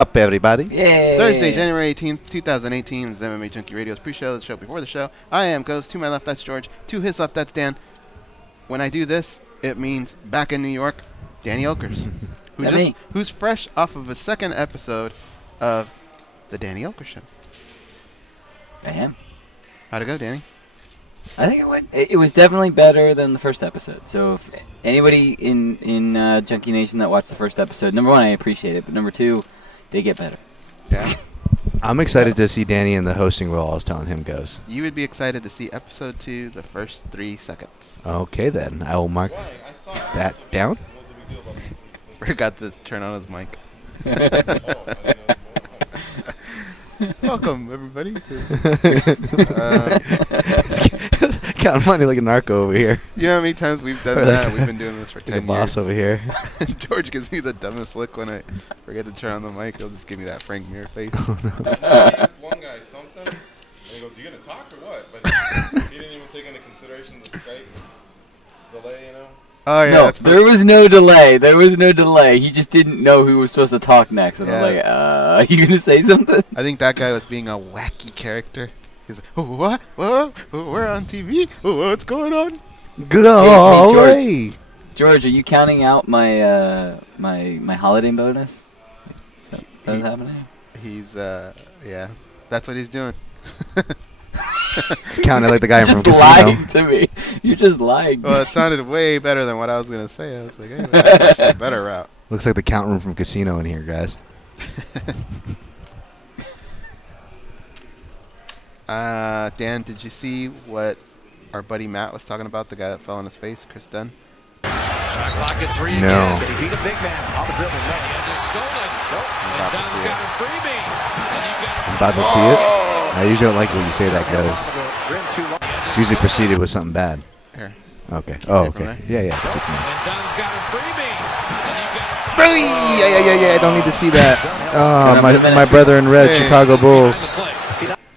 Up, everybody. Yay. Thursday, January 18th, 2018 is MMA Junkie Radio's pre-show, the show before the show. I am Ghost. To my left, that's George. To his left, that's Dan. When I do this, it means back in New York, Danny Okers, who's fresh off of a second episode of the Danny Okers Show. I am. How'd it go, Danny? I think it was definitely better than the first episode. So if anybody in Junkie Nation that watched the first episode, number one, I appreciate it, but number two, they get better. Yeah. I'm excited to see Danny in the hosting role I was telling him goes. You would be excited to see episode 2, the first 3 seconds. Okay, then. I will mark that down. Forgot to turn on his mic. Welcome, everybody. Counting money like a narco over here. You know how many times we've done that? We've been doing this for 10 years. Boss over here. George gives me the dumbest look when I forget to turn on the mic. He'll just give me that Frank Mir face. I asked one guy something, and he goes, "You gonna talk or what?" But he didn't even take into consideration the Skype delay, you know. Oh yeah. No, there was no delay. There was no delay. He just didn't know who was supposed to talk next. And I'm like, are you gonna say something? I think that guy was being a wacky character. He's like, oh, what? Whoa, we're on TV. Oh, what's going on? Go away. George, are you counting out my my holiday bonus? Is that what's happening? He's yeah, that's what he's doing. He's counting like the guy from Casino. You're just lying to me. You're just lying. Well, it sounded way better than what I was gonna say. I was like, hey, that's actually a better route. Looks like the count room from Casino in here, guys. Dan, did you see what our buddy Matt was talking about? The guy that fell on his face, Chris Dunn. Shot clock at 3 No. again. Did he beat a big man on the dribble? No. He has it stolen. And Dunn's got a freebie. I'm about to see it. I usually don't like when you say that goes. It's usually preceded with something bad. Here. Okay. Oh, okay. Yeah. That's it for me. And Dunn's got a freebie. Yeah. I don't need to see that. Oh, my brother in red, Chicago Bulls.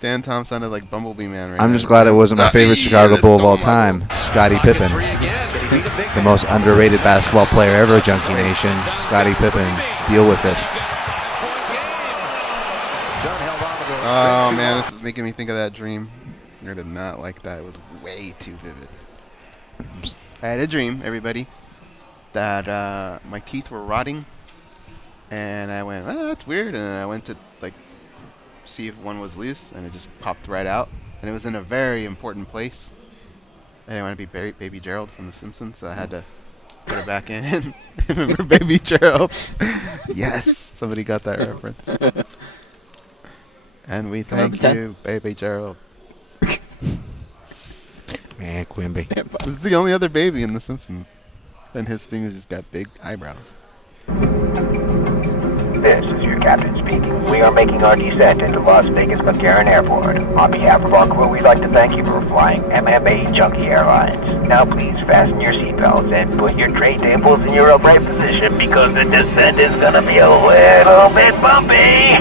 Dan Tom sounded like Bumblebee Man right I'm now. just glad it wasn't my favorite Chicago Bull of all time, Scottie Pippen. The most underrated basketball player ever, Junkie Nation. Scottie Pippen. Deal with it. Oh man, this is making me think of that dream. I did not like that. It was way too vivid. I had a dream, everybody, that my teeth were rotting, and I went, oh, that's weird, and I went to like see if one was loose, and it just popped right out, and it was in a very important place. I didn't want to be Baby Gerald from The Simpsons, so I had to put it back in. Remember Baby Gerald? Yes, somebody got that reference. And we thank you, Baby Gerald. Man, Quimby. This is the only other baby in The Simpsons, and his thing has just got big eyebrows. This is your captain speaking. We are making our descent into Las Vegas McCarran Airport. On behalf of our crew, we'd like to thank you for flying MMA Junkie Airlines. Now please fasten your seatbelts and put your tray tables in your upright position because the descent is gonna be a little bit bumpy.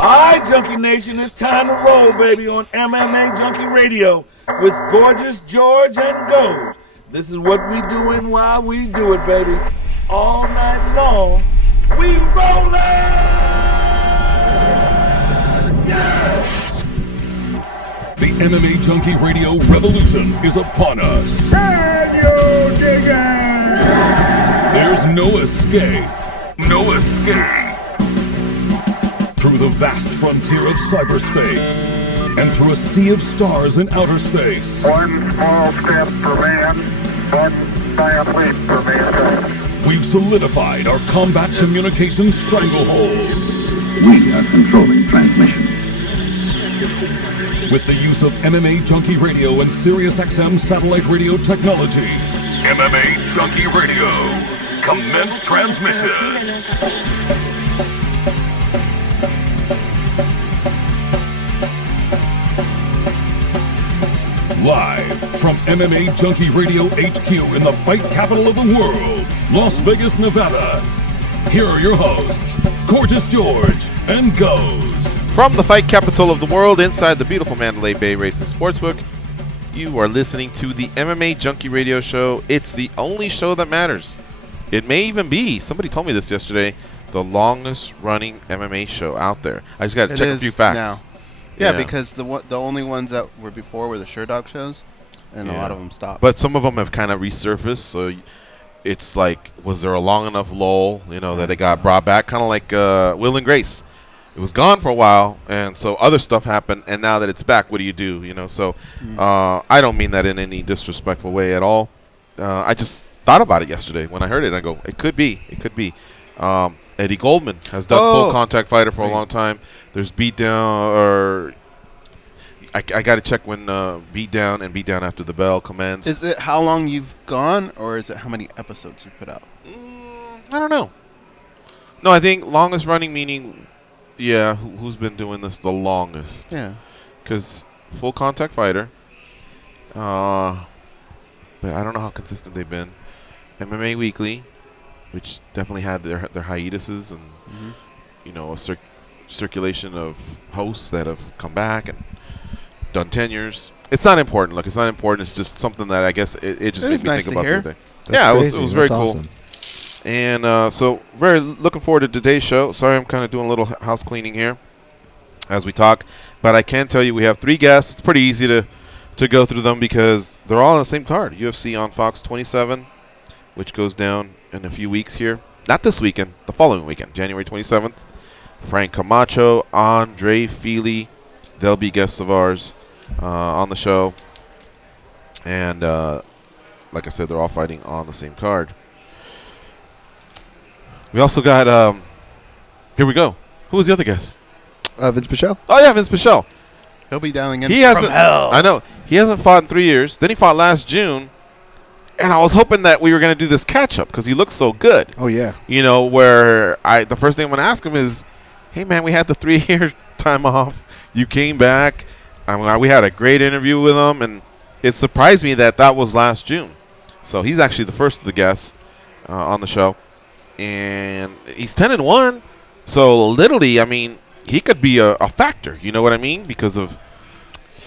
Alright, Junkie Nation, it's time to roll, baby, on MMA Junkie Radio with Gorgeous George and Ghost. This is what we doing while we do it, baby. All night long, we rollin'! Yeah! The MMA Junkie Radio revolution is upon us. Radio Digger! There's no escape. No escape. Through the vast frontier of cyberspace and through a sea of stars in outer space. One small step for man, one giant leap for mankind. We've solidified our combat communications stranglehold. We are controlling transmission. With the use of MMA Junkie Radio and SiriusXM satellite radio technology. MMA Junkie Radio. Commence transmission. Live from MMA Junkie Radio HQ in the fight capital of the world, Las Vegas, Nevada. Here are your hosts, Gorgeous George and Goes. From the fight capital of the world inside the beautiful Mandalay Bay Racing Sportsbook, you are listening to the MMA Junkie Radio Show. It's the only show that matters. it may even be, somebody told me this yesterday, the longest running MMA show out there. I just got to check a few facts. Now. Yeah, because the only ones that were before were the Sherdog shows, and a lot of them stopped. But some of them have kind of resurfaced, so it's like, was there a long enough lull, that they got brought back? Kind of like Will and Grace. It was gone for a while, and so other stuff happened, and now that it's back, what do you do? So I don't mean that in any disrespectful way at all. I just thought about it yesterday when I heard it, and I go, it could be. Eddie Goldman has done full contact fighter for a long time. There's beatdown, or I got to check when beatdown and beatdown after the bell commence. Is it how long you've gone, or is it how many episodes you put out? I don't know. No, I think longest running meaning, who's been doing this the longest? Yeah. Because full contact fighter, but I don't know how consistent they've been. MMA Weekly, which definitely had their hiatuses and a circulation of hosts that have come back and done tenures. It's not important. Look, it's not important. It's just something that I guess it just made me think about today. Yeah, it was very cool. Awesome. And so very looking forward to today's show. Sorry, I'm kind of doing a little house cleaning here as we talk, but I can tell you we have 3 guests. It's pretty easy to go through them because they're all on the same card. UFC on Fox 27, which goes down in a few weeks here. Not this weekend, the following weekend, January 27th. Frank Camacho, Andre Fili, they'll be guests of ours on the show. And like I said, they're all fighting on the same card. We also got, here we go. Who was the other guest? Vinc Pichel. Oh, yeah, Vinc Pichel. He'll be dialing in from hell. I know. He hasn't fought in 3 years. Then he fought last June. And I was hoping that we were going to do this catch-up because he looks so good. Oh, yeah. Where the first thing I'm going to ask him is, hey, man, we had the 3-year time off. You came back. We had a great interview with him, and it surprised me that was last June. So he's actually the first of the guests on the show. And he's 10-1. So literally, I mean, he could be a factor. You know what I mean? Because of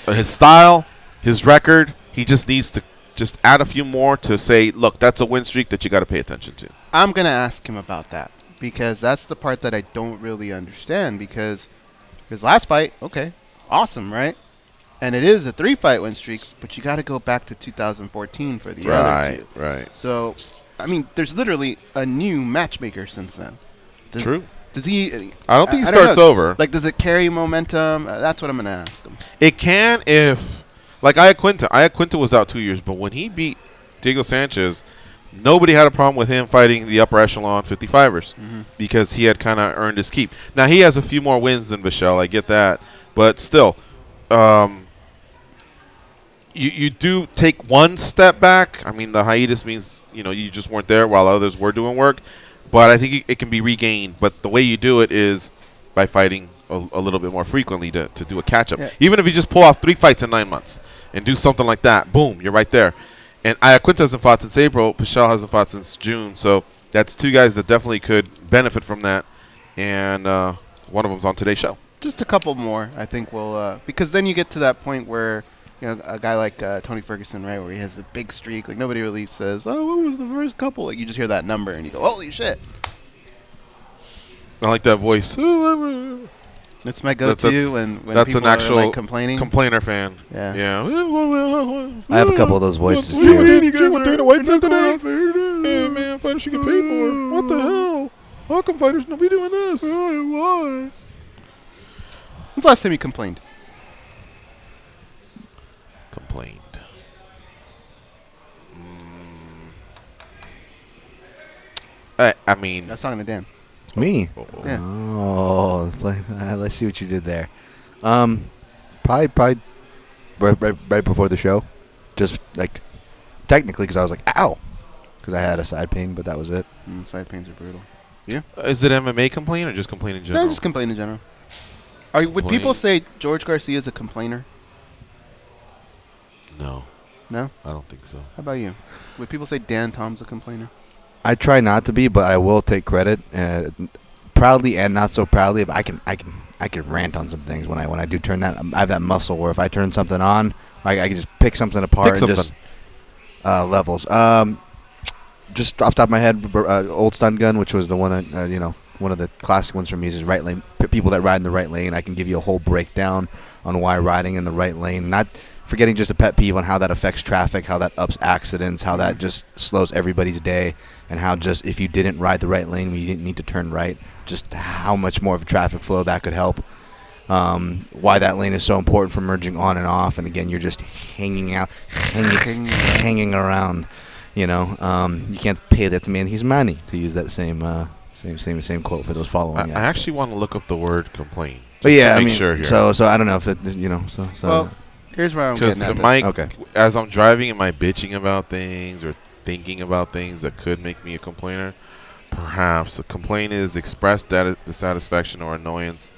his style, his record. He just needs to just add a few more to say, look, that's a win streak that you got to pay attention to. I'm going to ask him about that because that's the part that I don't really understand because his last fight, okay, awesome, right? And it is a 3-fight win streak, but you got to go back to 2014 for the other 2. Right. So, I mean, there's literally a new matchmaker since then. True. Does he? I don't think he starts over. Like, does it carry momentum? That's what I'm going to ask him. It can if, like Iaquinta was out 2 years, but when he beat Diego Sanchez, nobody had a problem with him fighting the upper echelon 55ers because he had kind of earned his keep. Now, he has a few more wins than Pichel. I get that. But still, you do take one step back. I mean, the hiatus means, you just weren't there while others were doing work. But I think it can be regained. But the way you do it is by fighting a little bit more frequently to do a catch-up. Yeah. Even if you just pull off 3 fights in 9 months and do something like that, boom, you're right there. And Iaquinta hasn't fought since April. Pichel hasn't fought since June. So that's 2 guys that definitely could benefit from that. And one of them's on today's show. Just a couple more, I think we'll because then you get to that point where a guy like Tony Ferguson, right, where he has a big streak. Like nobody really says, "Oh, what was the first couple?" Like you just hear that number and you go, "Holy shit!" I like that voice. It's my go-to when that's people an actual are like complaining. Complainer fan. Yeah. I have a couple of those voices too. Dana White's up today. Yeah, man, fighters should get paid more. What the hell? How come fighters don't be doing this? Why? When's the last time you complained? I mean, that's talking to Dan. Me? Yeah. Oh, it's like, let's see what you did there. Probably right before the show. Just like technically because I was like, ow, because I had a side pain, but that was it. Side pains are brutal. Yeah. Is it MMA complaint or just complaint in general? No, just complaint in general. Would people say George Garcia is a complainer? No. No? I don't think so. How about you? Would people say Dan Tom's a complainer? I try not to be, but I will take credit, proudly and not so proudly. But I can rant on some things when I do turn that. I have that muscle where if I turn something on, I can just pick something apart and just levels. just off the top of my head, old stun gun, which was the one, one of the classic ones for me is right lane. People that ride in the right lane, I can give you a whole breakdown on why riding in the right lane, not forgetting just a pet peeve on how that affects traffic, how that ups accidents, how that just slows everybody's day, and how just if you didn't ride the right lane when you didn't need to turn right, just how much more of a traffic flow that could help. Why that lane is so important for merging on and off, and again, you're just hanging around. You can't pay that man his money, to use that same quote for those following. I actually want to look up the word complain. But yeah, sure here. So I don't know if it, Well, here's where I'm getting at. Okay. As I'm driving, am I bitching about things or thinking about things that could make me a complainer? Perhaps a complaint is express dissatisfaction or annoyance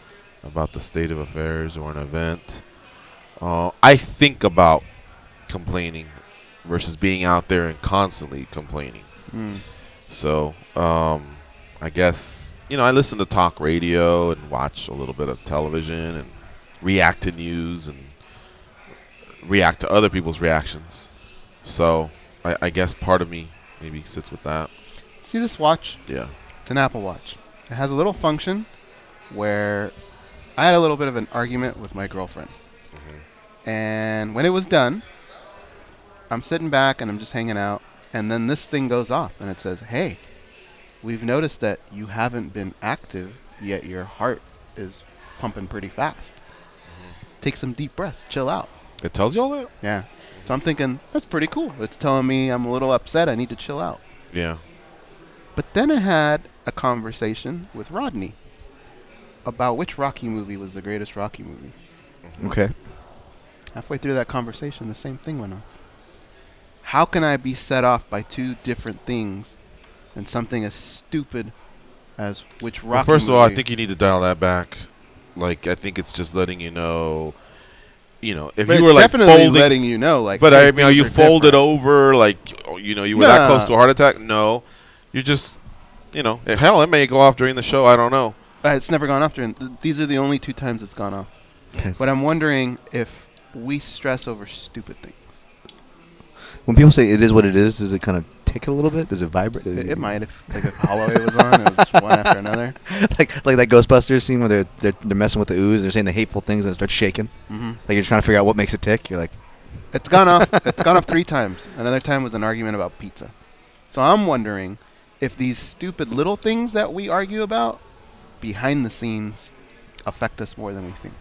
about the state of affairs or an event. I think about complaining versus being out there and constantly complaining. So I guess, I listen to talk radio and watch a little bit of television and react to news and react to other people's reactions. So I guess part of me maybe sits with that. See this watch? Yeah. It's an Apple Watch. It has a little function where I had a little bit of an argument with my girlfriend. And when it was done, I'm sitting back and I'm just hanging out. And then this thing goes off and it says, hey, we've noticed that you haven't been active, yet your heart is pumping pretty fast. Take some deep breaths. Chill out. It tells you all that? Yeah. So I'm thinking, that's pretty cool. It's telling me I'm a little upset. I need to chill out. Yeah. But then I had a conversation with Rodney about which Rocky movie was the greatest Rocky movie. Okay. Halfway through that conversation, the same thing went on. How can I be set off by two different things and something as stupid as which Rocky movie? First of all, I think you need to dial that back. Like, I think it's just letting you know, if but you were like definitely folding, letting you know, like. But I mean, are you folded over, like, you were that close to a heart attack? No, you're just, hell, it may go off during the show. I don't know. It's never gone off during. These are the only 2 times it's gone off. Yes. But I'm wondering if we stress over stupid things. When people say it is what it is, does it kind of tick a little bit? Does it vibrate? It might. If Holloway was on, it was one after another. like that Ghostbusters scene where they're messing with the ooze. They're saying the hateful things and it starts shaking. Like you're trying to figure out what makes it tick. You're like, it's gone off. It's gone off 3 times. Another time was an argument about pizza. So I'm wondering if these stupid little things that we argue about behind the scenes affect us more than we think.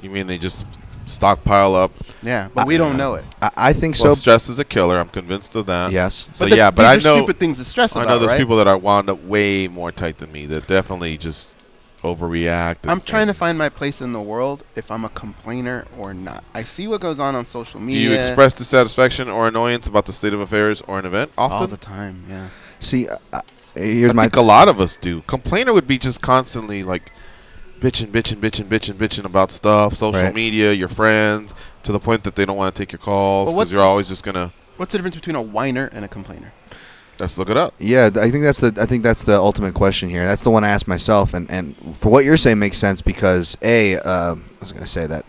You mean they just stockpile up? Yeah, but we don't know it. I think Well, so. stress is a killer. I'm convinced of that. Yes. So But yeah, but I these are know stupid things to stress about. I know there's right? people that are wound up way more tight than me that definitely just overreact. I'm trying to find my place in the world if I'm a complainer or not. I see what goes on social Do media. you express dissatisfaction or annoyance about the state of affairs or an event often? all the time? Yeah. See, here's I think a lot of us do. Complainer would be just constantly like bitching about stuff, social media, your friends, to the point that they don't want to take your calls because you're always just gonna. What's the difference between a whiner and a complainer? Let's look it up. Yeah, I think that's the ultimate question here. That's the one I asked myself, and for what you're saying makes sense because I was gonna say that,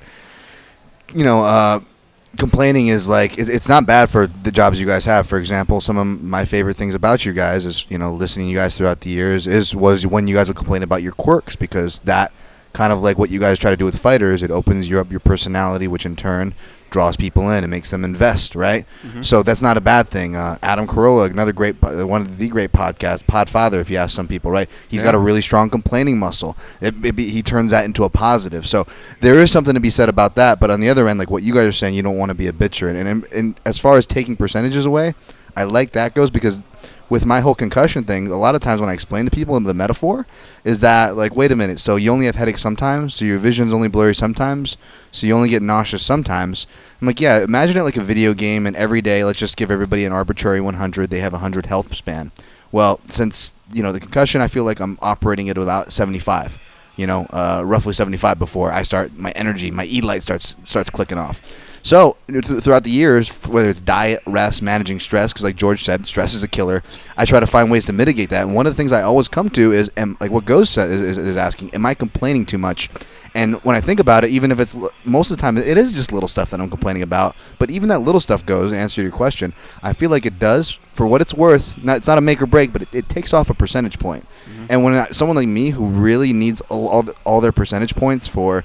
complaining is like it's not bad for the jobs you guys have. For example, some of my favorite things about you guys is listening to you guys throughout the years was when you guys would complain about your quirks, because that kind of like what you guys try to do with fighters, it opens up your personality, which in turn draws people in and makes them invest, right? So that's not a bad thing. Adam Carolla, another great, one of the great podcasts, Podfather, if you ask some people, right? He's got a really strong complaining muscle. He turns that into a positive. So there is something to be said about that. But on the other end, like what you guys are saying, you don't want to be a bitcher. And as far as taking percentages away, I like that goes because with my whole concussion thing, a lot of times when I explain to people the metaphor is that, like, wait a minute, so you only have headaches sometimes, so your vision's only blurry sometimes, so you only get nauseous sometimes. I'm like, yeah, imagine it like a video game, and every day, let's just give everybody an arbitrary 100, they have 100 health span. Well, since, the concussion, I feel like I'm operating at about 75, roughly 75 before I start, my energy, my E-light starts clicking off. So throughout the years, whether it's diet, rest, managing stress, because like George said, stress is a killer. I try to find ways to mitigate that. And one of the things I always come to is, like what Ghost said is asking, am I complaining too much? And when I think about it, even if it's most of the time, it is just little stuff that I'm complaining about. But even that little stuff goes, to answer your question, I feel like it does, for what it's worth. It's not a make or break, but it takes off a percentage point. Mm-hmm. And when someone like me who really needs all their percentage points for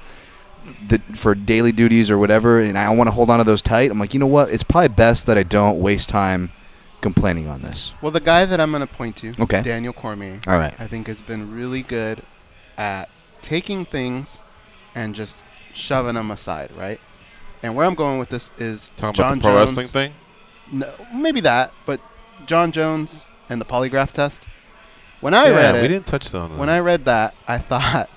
daily duties or whatever, and I want to hold on to those tight, I'm like, you know what? It's probably best that I don't waste time complaining on this. Well, the guy that I'm going to point to, okay, Daniel Cormier, all right, I think has been really good at taking things and just shoving them aside, right? And where I'm going with this is talking John about the pro Jones, wrestling thing? No, maybe that, but John Jones and the polygraph test. When I read it, we didn't touch on that. When I read that, I thought,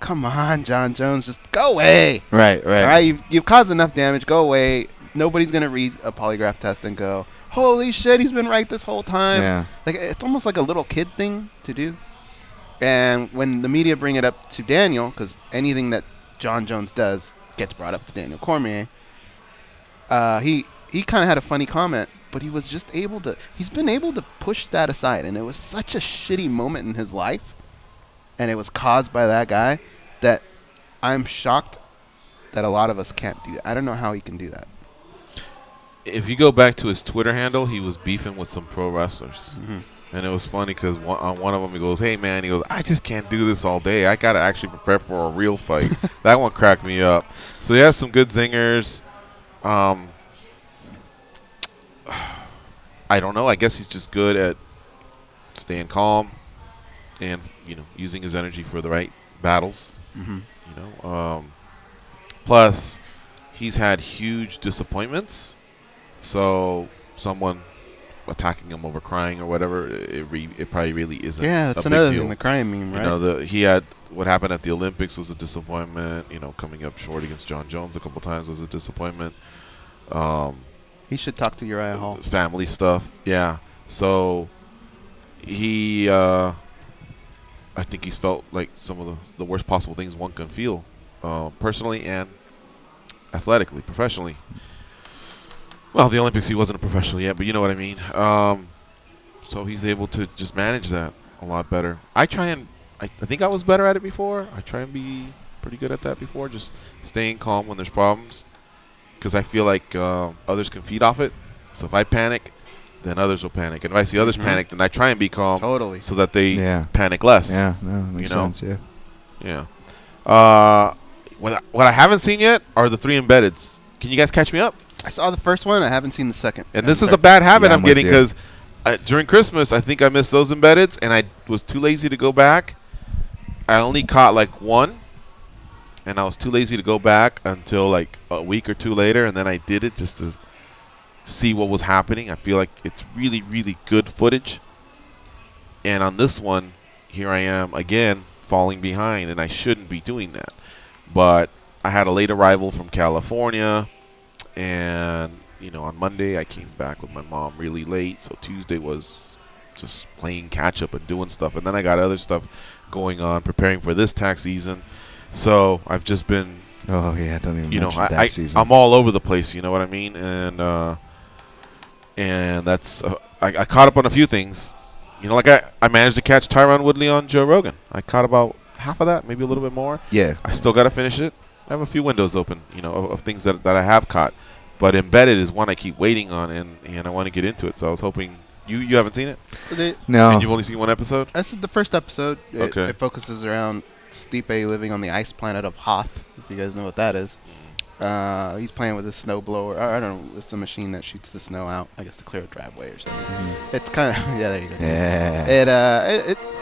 come on, John Jones, just go away. Right. All right, you've caused enough damage. Go away. Nobody's going to read a polygraph test and go, holy shit, he's been right this whole time. Yeah. Like, it's almost like a little kid thing to do. And when the media bring it up to Daniel, because anything that John Jones does gets brought up to Daniel Cormier, he kind of had a funny comment, but he's been able to push that aside. And it was such a shitty moment in his life, and it was caused by that guy, that I'm shocked that a lot of us can't do that. I don't know how he can do that. If you go back to his Twitter handle, he was beefing with some pro wrestlers. Mm-hmm. And it was funny because on one of them, he goes, hey, man, he goes, I just can't do this all day. I got to actually prepare for a real fight. That one cracked me up. So he has some good zingers. I don't know. I guess he's just good at staying calm and, using his energy for the right battles. Mm-hmm. Plus, he's had huge disappointments. So someone attacking him over crying or whatever, it probably really isn't. Yeah, that's another thing, the crying meme, right? He had what happened at the Olympics was a disappointment. Coming up short against John Jones a couple times was a disappointment. He should talk to Uriah Hall. Family stuff, yeah. So he, I think he's felt like some of the worst possible things one can feel, personally and athletically, professionally. Well, the Olympics, he wasn't a professional yet, but you know what I mean. So he's able to just manage that a lot better. I think I was better at it before. I try and be pretty good at that before, just staying calm when there's problems, because I feel like others can feed off it. So if I panic, then others will panic. And if I see others panic, then I try and be calm so that they panic less. Yeah, no, that makes sense, Yeah. What I haven't seen yet are the 3 embeddeds. Can you guys catch me up? I saw the first one. I haven't seen the second. And this is a bad habit I'm getting because during Christmas, I think I missed those embeddeds, and I was too lazy to go back. I only caught like 1, and I was too lazy to go back until like a week or 2 later, and then I did it just to see what was happening. I feel like it's really, really good footage. And on this one, here I am again falling behind, and I shouldn't be doing that. But I had a late arrival from California. And, on Monday I came back with my mom really late. So Tuesday was just playing catch up and doing stuff. And then I got other stuff going on, preparing for this tax season. So I've just been, don't even mention tax season. I'm all over the place, you know what I mean? And that's, I caught up on a few things. Like I managed to catch Tyron Woodley on Joe Rogan. I caught about half of that, maybe a little bit more. Yeah. I still got to finish it. I have a few windows open, of things that I have caught. But Embedded is one I keep waiting on, and I want to get into it. So I was hoping you haven't seen it? No. And you've only seen 1 episode? I said the first episode. Okay. It focuses around Stipe living on the ice planet of Hoth, if you guys know what that is. He's playing with a snow blower. I don't know. It's a machine that shoots the snow out, I guess, to clear a driveway or something. Mm-hmm. It's kind of yeah. There you go.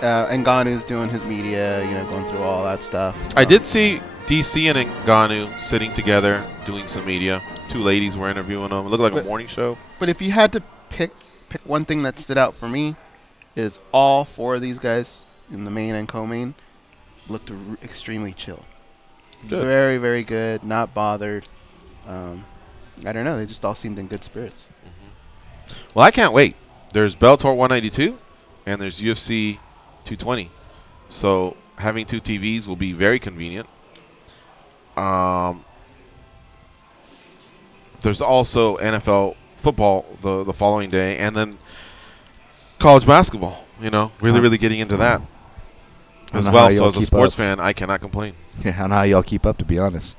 Yeah. Ngannou's doing his media, going through all that stuff. I did see DC and Ngannou sitting together doing some media. 2 ladies were interviewing them. It looked like a morning show. But if you had to pick one thing that stood out for me, is all 4 of these guys in the main and co-main looked extremely chill. Good. Very, very good. Not bothered. I don't know. They just all seemed in good spirits. Mm-hmm. Well, I can't wait. There's Bellator 192 and there's UFC 220. So having 2 TVs will be very convenient. there's also NFL football the following day, and then college basketball. Really getting into that as well. So as a sports fan, I cannot complain. Yeah, I don't know how y'all keep up, to be honest.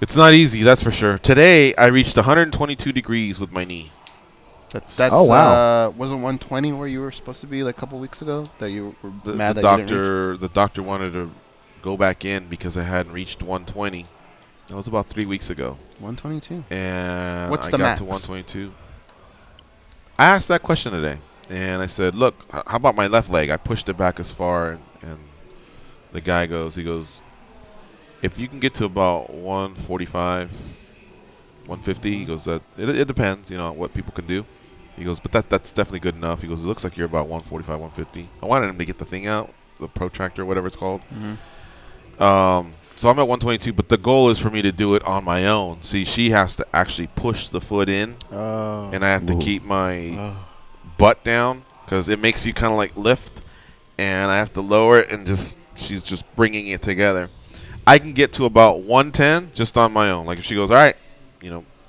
It's not easy, that's for sure. Today, I reached 122 degrees with my knee. That's oh, wow. Wasn't 120 where you were supposed to be like a couple weeks ago? That you were mad the that you didn't reach? The doctor wanted to go back in because I hadn't reached 120. That was about 3 weeks ago. 122. And what's I the got max? to 122. I asked that question today, and I said, look, how about my left leg? I pushed it back as far, and the guy he goes, if you can get to about 145, 150, he goes, that it depends, what people can do. He goes, but that's definitely good enough. He goes, it looks like you're about 145, 150. I wanted him to get the thing out, the protractor, whatever it's called. So I'm at 122, but the goal is for me to do it on my own. See, she has to actually push the foot in, and I have to keep my butt down because it makes you kind of like lift, and I have to lower it, and she's just bringing it together. I can get to about 110 just on my own. Like if she goes, all right,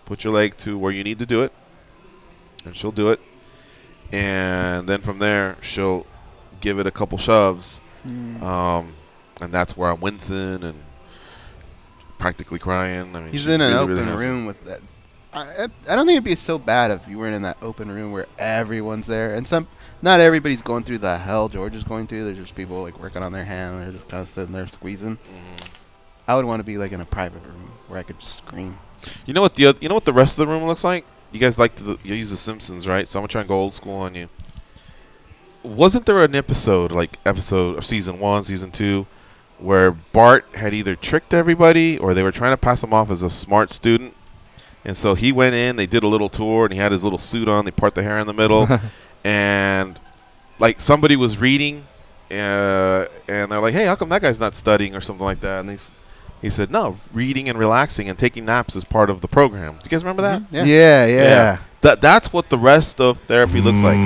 put your leg to where you need to do it, and she'll do it, and then from there she'll give it a couple shoves, and that's where I'm wincing and practically crying. I mean, he's in an open room with that. I don't think it'd be so bad if you weren't in that open room where everyone's there, and not everybody's going through the hell George is going through. There's just people like working on their hand. They're just kind of sitting there squeezing. I would want to be like in a private room where I could just scream. You know what the rest of the room looks like? You guys like to use The Simpsons, right? So I'm gonna try and go old school on you. Wasn't there an episode of season 1, season 2, where Bart had either tricked everybody or they were trying to pass him off as a smart student? And so he went in, they did a little tour, and he had his little suit on. They part the hair in the middle. And like somebody was reading, and they're like, hey, how come that guy's not studying or something like that? And he said, no, reading and relaxing and taking naps is part of the program. Do you guys remember that? Yeah. That's what the rest of therapy looks like.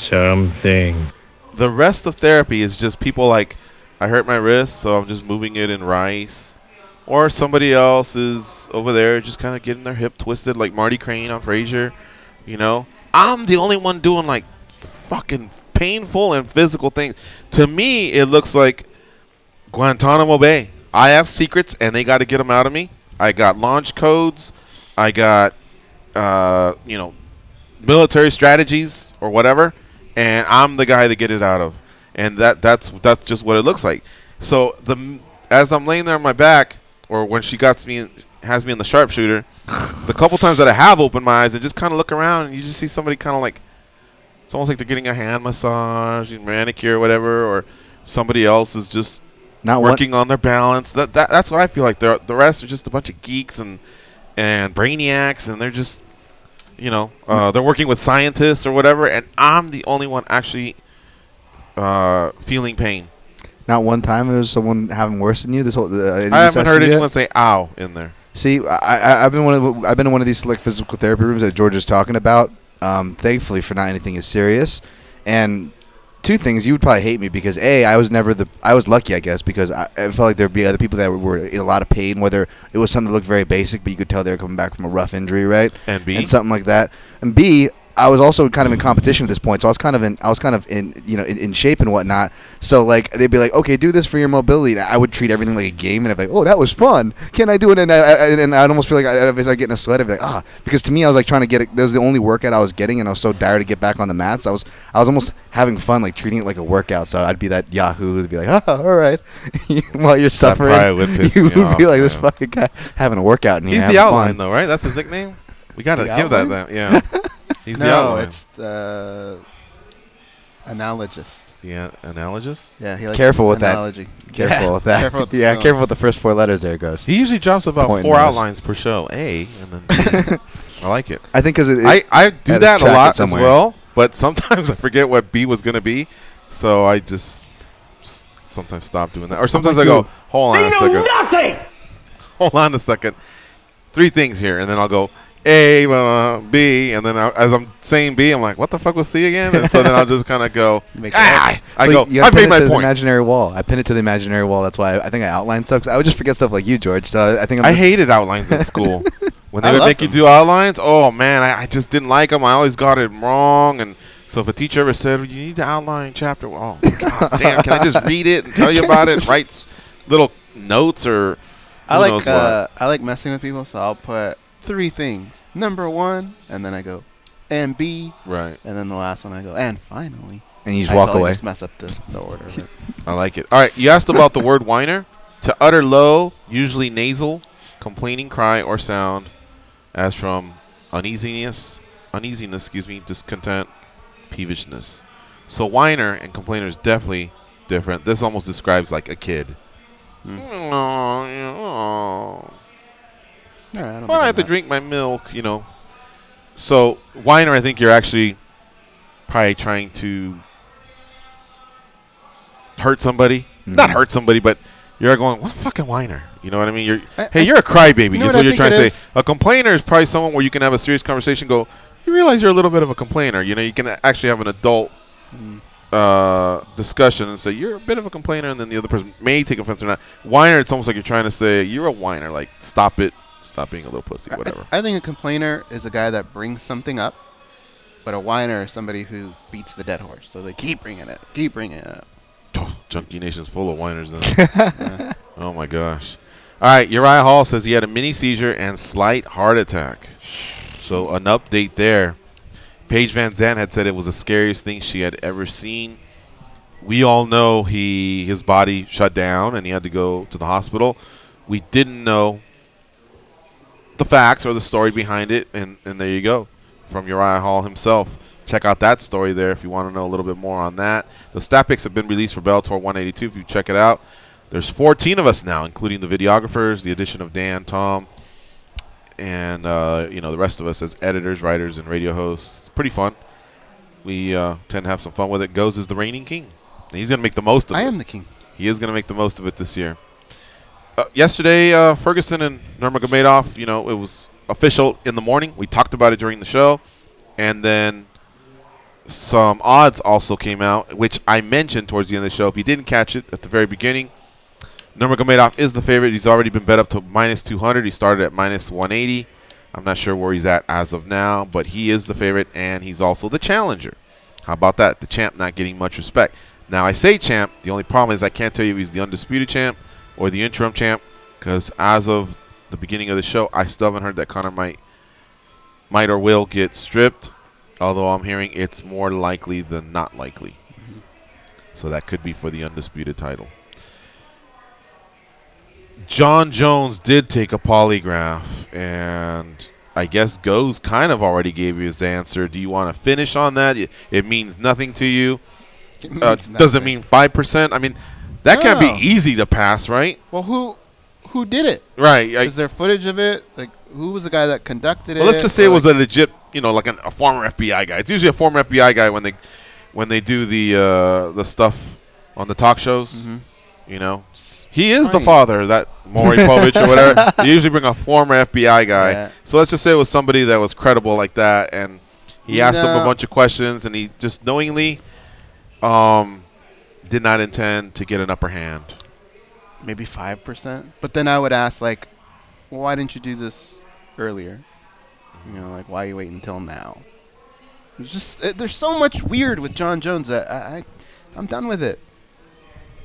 Something. The rest of therapy is just people like, I hurt my wrist, so I'm just moving it in rice. Or somebody else is over there just kind of getting their hip twisted like Marty Crane on Frasier. I'm the only one doing like fucking painful and physical things. To me, it looks like Guantanamo Bay. I have secrets, and they got to get them out of me. I got launch codes. I got, military strategies or whatever, and I'm the guy to get it out of. And that's just what it looks like. So as I'm laying there on my back, or when she has me in the sharpshooter, the couple times that I have opened my eyes and just kind of look around, and you just see somebody kind of like, it's almost like they're getting a hand massage, manicure, or whatever, or somebody else is just not working on their balance. That's what I feel like. The rest are just a bunch of geeks and brainiacs, and they're just, they're working with scientists or whatever, and I'm the only one actually feeling pain. Not one time there was someone having worse than you. I haven't heard anyone say "ow" in there. See, I've been in one of these like physical therapy rooms that George is talking about. Thankfully, for not anything as serious. And two things, you would probably hate me because I was lucky, I guess, because I felt like there'd be other people that were in a lot of pain, whether it was something that looked very basic, but you could tell they were coming back from a rough injury, right? And B, and something like that. And B, I was also kind of in competition at this point, so I was kind of in shape and whatnot. So like they'd be like, okay, do this for your mobility. And I would treat everything like a game, and I'd be like, oh, that was fun. Can I do it? And I'd almost feel like I was like getting a sweat. I'd be like, because to me, I was like trying to get it. That was the only workout I was getting, and I was so dire to get back on the mats. I was almost having fun, like treating it like a workout. So I'd be that Yahoo who'd be like, all right, while you're suffering, you would be like this fucking guy having a workout. And he's the outline, though, right? That's his nickname. We gotta give that. Yeah. He's the outline. It's the analogist. Yeah, analogist? Yeah, he likes careful with analogy. That. Careful with that. Careful with the first 4 letters there goes. He usually drops about 4 outlines per show. A, and then B. I like it. I think because I do that a lot as well, but sometimes I forget what B was going to be, so I just sometimes stop doing that. Or sometimes I go, hold on a second. Hold on a second. 3 things here, and then I'll go, A, B, and then as I'm saying B, I'm like, what the fuck was C again? And so then I'll just kind of go, I made my point. Imaginary wall. I pin it to the imaginary wall. That's why I think I outlined stuff. 'Cause I would just forget stuff like you, George. So I think I hated outlines in school. When they would make you do outlines, oh man, I just didn't like them. I always got it wrong. And so if a teacher ever said, you need to outline chapter, oh, God damn, can I just read it and tell you about it? Write little notes or I like messing with people, so I'll put 3 things. Number 1, and then I go, and B. Right. And then the last one I go, and finally. And you just walk away. Just mess up the order of it. I like it. All right, you asked about the word whiner. To utter low, usually nasal, complaining cry or sound, as from uneasiness, discontent, peevishness. So whiner and complainer is definitely different. This almost describes like a kid. Oh, I I have to drink my milk, you know. So whiner, I think you're actually probably trying to hurt somebody. Not hurt somebody, but you're going, what a fucking whiner. You know what I mean? You're a crybaby. You know what you're trying to say. A complainer is probably someone where you can have a serious conversation, go, you realize you're a little bit of a complainer. You know, you can actually have an adult discussion and say, you're a bit of a complainer, and then the other person may take offense or not. Whiner, it's almost like you're trying to say, you're a whiner. Like, stop it. Stop being a little pussy, whatever. I think a complainer is a guy that brings something up, but a whiner is somebody who beats the dead horse. So they keep bringing it up. Junkie Nation's full of whiners. Oh, my gosh. All right, Uriah Hall says he had a mini seizure and slight heart attack. So an update there. Paige Van Zandt had said it was the scariest thing she had ever seen. We all know his body shut down and he had to go to the hospital. We didn't know the facts or the story behind it, and there you go, from Uriah Hall himself. Check out that story there if you want to know a little bit more on that. The stat picks have been released for Bellator 182 if you check it out. There's 14 of us now, including the videographers, the addition of Dan, Tom, and the rest of us as editors, writers, and radio hosts. Pretty fun. We tend to have some fun with it. Goes is the reigning king. And he's going to make the most of it. I am the king. He is going to make the most of it this year. Yesterday, Ferguson and Nurmagomedov, it was official in the morning. We talked about it during the show. And then some odds also came out, which I mentioned towards the end of the show. If you didn't catch it at the very beginning, Nurmagomedov is the favorite. He's already been bet up to minus 200. He started at minus 180. I'm not sure where he's at as of now, but he is the favorite, and he's also the challenger. How about that? The champ not getting much respect. Now, I say champ. The only problem is I can't tell you if he's the undisputed champ or the interim champ, because as of the beginning of the show, I still haven't heard that Conor might or will get stripped, although I'm hearing it's more likely than not likely. So that could be for the undisputed title. John Jones did take a polygraph, and I guess Goes kind of already gave you his answer. Do you want to finish on that? It means nothing to you. Does it mean 5%? I mean, that can't be easy to pass, right? Well, who did it? Right. Is there footage of it? Like, who was the guy that conducted it? Well, let's just say it was a legit, like a former FBI guy. It's usually a former FBI guy when they do the stuff on the talk shows. He is the father, that Maury Povich or whatever. They usually bring a former FBI guy. Yeah. So let's just say it was somebody that was credible like that, and he asked him a bunch of questions, and he just knowingly did not intend to get an upper hand. Maybe 5%. But then I would ask, well, why didn't you do this earlier? Why are you waiting until now? It's just there's so much weird with John Jones that I'm done with it.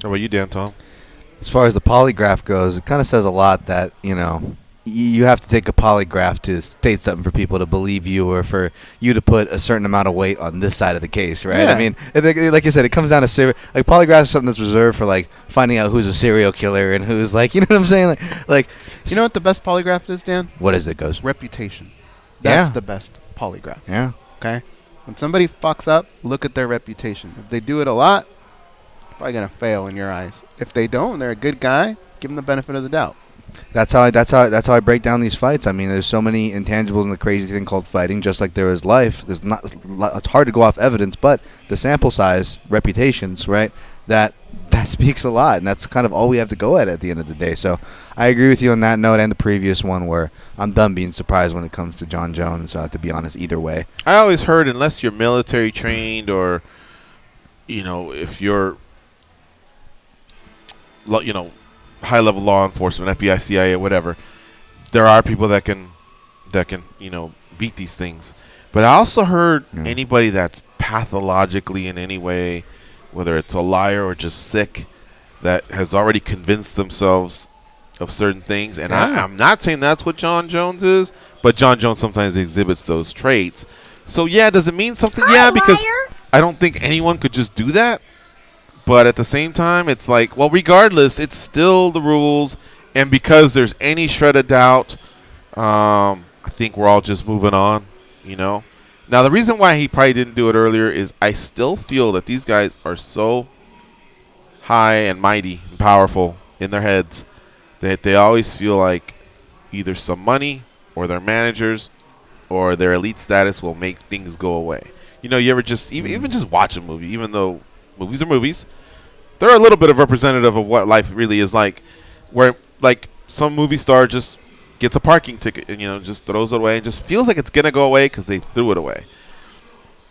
How about you, Dan Tom? As far as the polygraph goes, it kind of says a lot that, you have to take a polygraph to state something for people to believe you, or for you to put a certain amount of weight on this side of the case, right? Yeah. I mean, like you said, it comes down to polygraph is something that's reserved for finding out who's a serial killer and who's you know what I'm saying? Like you know what the best polygraph is, Dan? What is it, Goes? Reputation. That's the best polygraph. Yeah. Okay? When somebody fucks up, look at their reputation. If they do it a lot, probably gonna fail in your eyes. If they don't, they're a good guy, give them the benefit of the doubt. That's how I break down these fights. I mean, there's so many intangibles in the crazy thing called fighting, just like there is life. It's hard to go off evidence, but the sample size, reputations, right? That speaks a lot, and that's kind of all we have to go at the end of the day. So I agree with you on that note and the previous one, where I'm done being surprised when it comes to John Jones, to be honest, either way. I always heard, unless you're military trained or, if you're high-level law enforcement, FBI, CIA, whatever, there are people that can that can beat these things. But I also heard anybody that's pathologically in any way, whether it's a liar or just sick, that has already convinced themselves of certain things. And I'm not saying that's what John Jones is, but John Jones sometimes exhibits those traits. So, yeah, does it mean something? Yeah, because I don't think anyone could just do that. But at the same time, it's like, well, regardless, it's still the rules. And because there's any shred of doubt, I think we're all just moving on, Now, the reason why he probably didn't do it earlier is I still feel that these guys are so high and mighty and powerful in their heads that they always feel like either some money or their managers or their elite status will make things go away. You ever just even just watch a movie, even though movies are movies, they're a little bit of representative of what life really is like, where like some movie star just gets a parking ticket and just throws it away and just feels like it's gonna go away because they threw it away.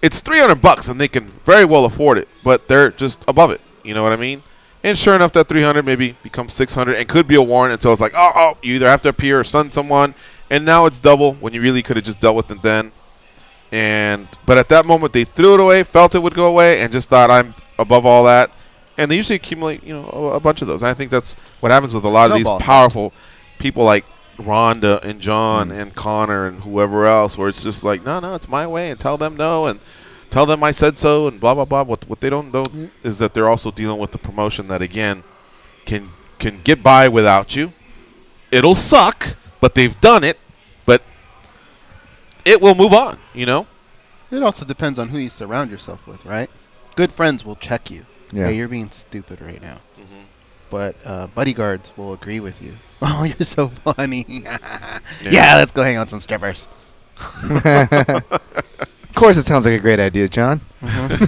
It's $300 and they can very well afford it, but they're just above it. You know what I mean? And sure enough, that 300 maybe becomes 600 and could be a warrant until it's like, oh, you either have to appear or send someone, and now it's double when you really could have just dealt with it then. But at that moment, they threw it away, felt it would go away, and just thought, I'm above all that. And they usually accumulate, a bunch of those. And I think that's what happens with a lot of these powerful people like Rhonda and John and Connor and whoever else, where it's just like, no, it's my way, and tell them no, and tell them I said so, and blah, blah, blah. What they don't know is that they're also dealing with the promotion that, again, can get by without you. It'll suck, but they've done it, but it will move on, It also depends on who you surround yourself with, right? Good friends will check you. Yeah. Hey, you're being stupid right now. Mm-hmm. But bodyguards will agree with you. Oh, you're so funny. Yeah, let's go hang out with some strippers. Of course, it sounds like a great idea, John. Mm-hmm.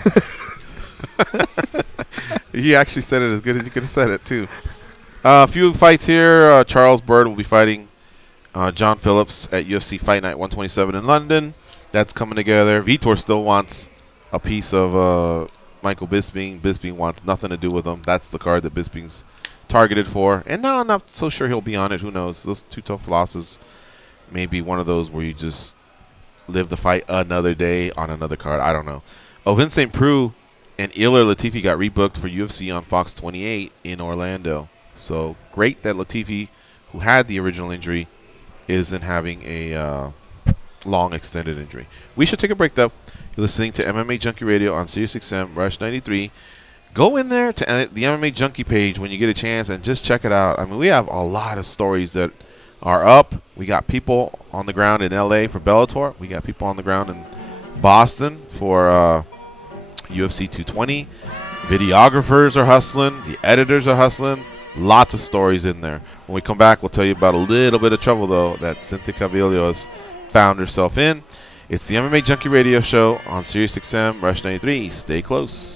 He actually said it as good as you could have said it, too. A few fights here. Charles Bird will be fighting John Phillips at UFC Fight Night 127 in London. That's coming together. Vitor still wants a piece of Michael Bisping. Bisping wants nothing to do with him. That's the card that Bisping's targeted for. And no, I'm not so sure he'll be on it. Who knows? Those two tough losses may be one of those where you just live the fight another day on another card. I don't know. Vincent Prue and Ilir Latifi got rebooked for UFC on Fox 28 in Orlando. So great that Latifi, who had the original injury, isn't having a long extended injury. We should take a break, though. You're listening to MMA Junkie Radio on SiriusXM Rush 93. Go in there to the MMA Junkie page when you get a chance and just check it out. I mean, we have a lot of stories that are up. We got people on the ground in LA for Bellator. We got people on the ground in Boston for UFC 220. Videographers are hustling. The editors are hustling. Lots of stories in there. When we come back, we'll tell you about a little bit of trouble, though, that Cynthia Cavillo has found herself in. It's the MMA Junkie Radio Show on SiriusXM Rush 93. Stay close.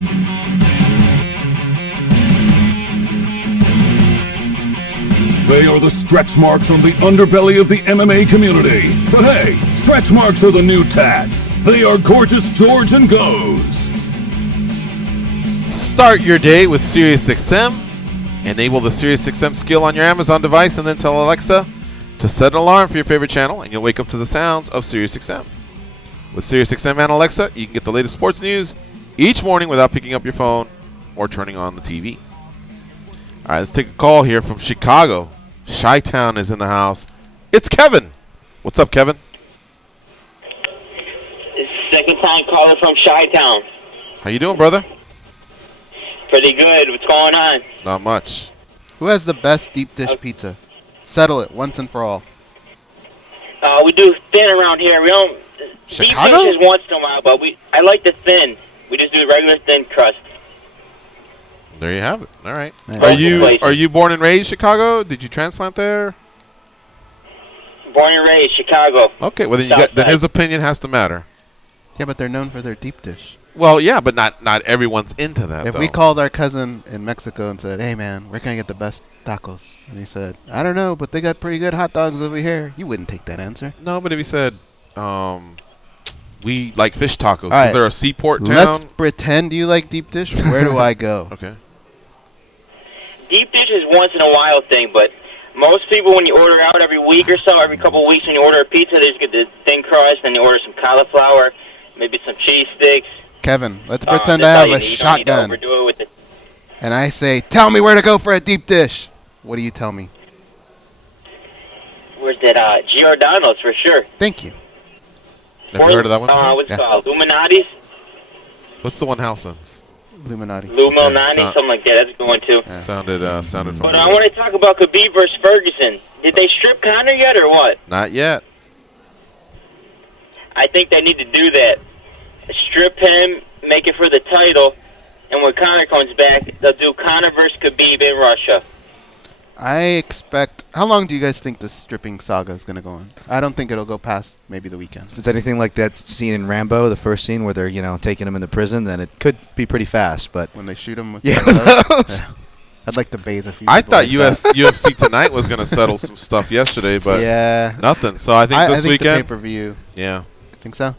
They are the stretch marks on the underbelly of the MMA community. But hey, stretch marks are the new tats. They are Gorgeous George and Goes. Start your day with SiriusXM. Enable the SiriusXM skill on your Amazon device and then tell Alexa to set an alarm for your favorite channel, and you'll wake up to the sounds of SiriusXM. With SiriusXM and Alexa, you can get the latest sports news each morning without picking up your phone or turning on the TV. All right, let's take a call here from Chicago. Chi-Town is in the house. It's Kevin. What's up, Kevin? It's the second time caller from Chi-Town. How you doing, brother? Pretty good. What's going on? Not much. Who has the best deep dish pizza? Settle it once and for all. We do thin around here. We don't. Chicago? Deep dishes once in a while, but I like the thin. We just do regular thin crust. There you have it. All right. Nice. Are you born and raised Chicago? Did you transplant there? Born and raised Chicago. Okay. Well, then then his opinion has to matter. Yeah, but they're known for their deep dish. Well, yeah, but not everyone's into that. If we called our cousin in Mexico and said, "Hey, man, where can I get the best tacos?" and he said, "I don't know, but they got pretty good hot dogs over here," you wouldn't take that answer. No, but if he said, we like fish tacos. All right. Is there a seaport town? Let's pretend you like deep dish. Where do I go? Okay. Deep dish is once in a while thing, but most people, when you order out every week or so, every couple of weeks, when you order a pizza, they just get the thin crust, and you order some cauliflower, maybe some cheese sticks. Kevin, let's pretend I have a shotgun. And I say, "Tell me where to go for a deep dish." What do you tell me? Where's that? Giordano's for sure. Thank you. Have you heard of that one? What's it called? Illuminati's? What's the one Helson's? Illuminati. Illuminati, something like that. That's a good one too. Yeah. Sounded familiar. But I want to talk about Khabib versus Ferguson. Did they strip Conor yet or what? Not yet. I think they need to do that. Strip him, make it for the title, and when Conor comes back, they'll do Conor versus Khabib in Russia. I expect... How long do you guys think the stripping saga is going to go on? I don't think it'll go past maybe the weekend. If it's anything like that scene in Rambo, the first scene where they're, taking him in the prison, then it could be pretty fast. But when they shoot him with those. Yeah. I'd like to bathe a few I thought like UFC Tonight was going to settle some stuff yesterday, but yeah, nothing. So I think this weekend... the pay-per-view. Yeah. Think so?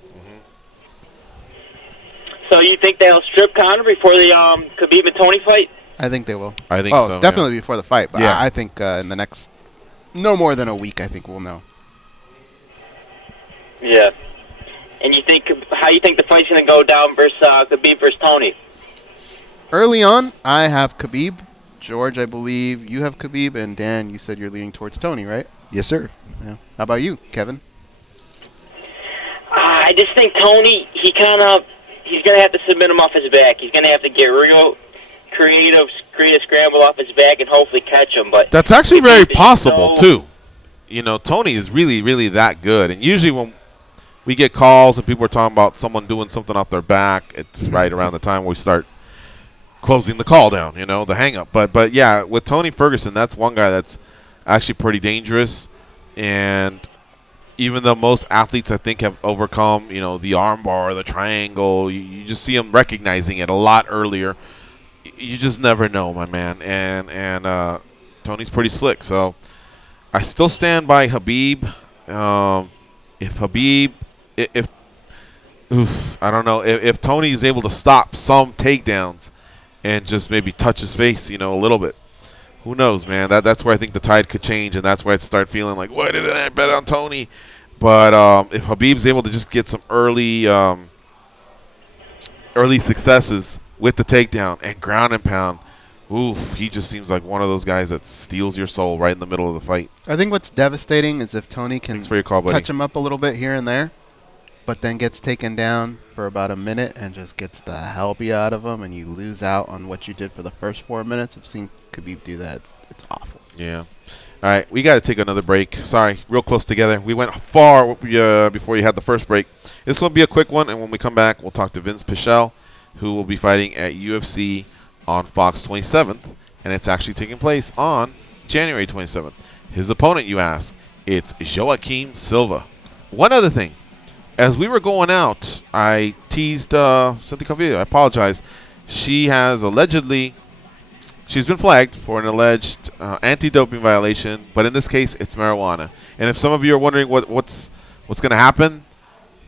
So you think they'll strip Conor before the Khabib and Tony fight? I think they will. I think so. Definitely before the fight. But yeah. I think in the next, no more than a week, I think we'll know. Yeah. And how you think the fight's going to go down versus Khabib versus Tony? Early on, I have Khabib. George, I believe you have Khabib. And Dan, you said you're leaning towards Tony, right? Yes, sir. Yeah. How about you, Kevin? I just think Tony, he's going to have to submit him off his back. He's going to have to get real creative scramble off his back and hopefully catch him. But that's actually very possible, too. Tony is really, really that good. And usually when we get calls and people are talking about someone doing something off their back, it's right around the time we start closing the call down, the hang-up. But yeah, with Tony Ferguson, that's one guy that's actually pretty dangerous. And even though most athletes, I think, have overcome, the arm bar, the triangle, you just see them recognizing it a lot earlier. You just never know, my man. And Tony's pretty slick. So I still stand by Khabib. I don't know. If Tony is able to stop some takedowns and just maybe touch his face, a little bit, who knows, man? That's where I think the tide could change, and that's why I'd start feeling like, why didn't I bet on Tony? But if Khabib's able to just get some early successes with the takedown and ground and pound, he just seems like one of those guys that steals your soul right in the middle of the fight. I think what's devastating is if Tony can touch him up a little bit here and there, but then gets taken down for about a minute and just gets the hell beat out of him, and you lose out on what you did for the first 4 minutes. I've seen Khabib do that. It's awful. Yeah. All right, we got to take another break. Sorry, real close together. We went far before you had the first break. This will be a quick one, and when we come back, we'll talk to Vinc Pichel, who will be fighting at UFC on Fox 27th, and it's actually taking place on January 27th. His opponent, you ask, it's Joaquim Silva. One other thing. As we were going out, I teased Cynthia Calvillo. I apologize. She has allegedly, she's been flagged for an alleged anti-doping violation, but in this case, it's marijuana. And if some of you are wondering what's going to happen,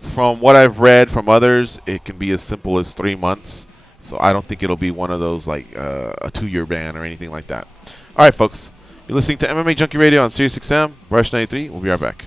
from what I've read from others, it can be as simple as 3 months. So I don't think it'll be one of those like a 2-year ban or anything like that. All right, folks. You're listening to MMA Junkie Radio on Sirius XM, Rush 93. We'll be right back.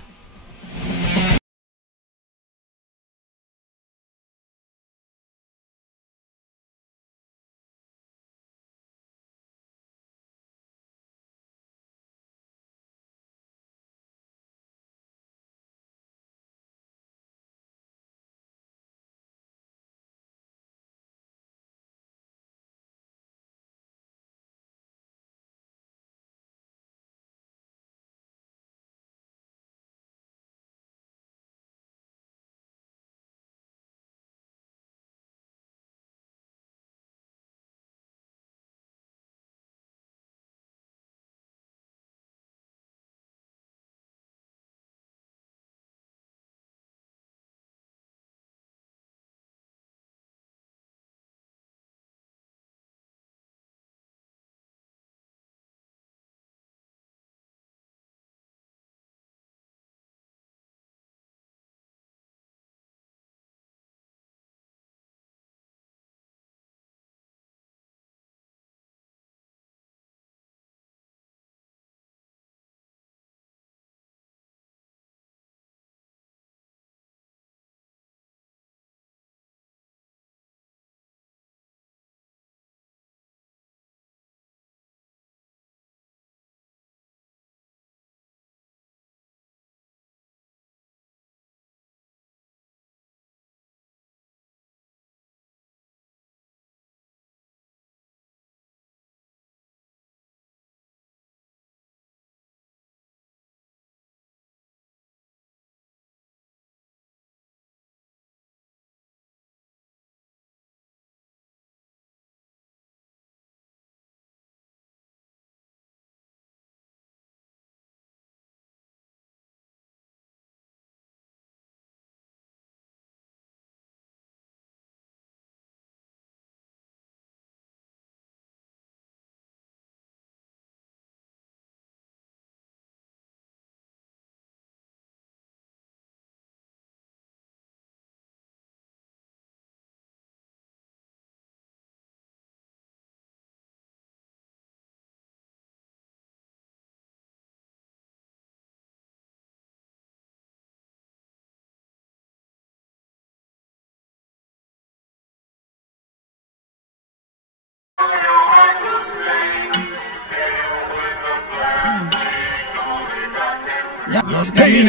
Hey,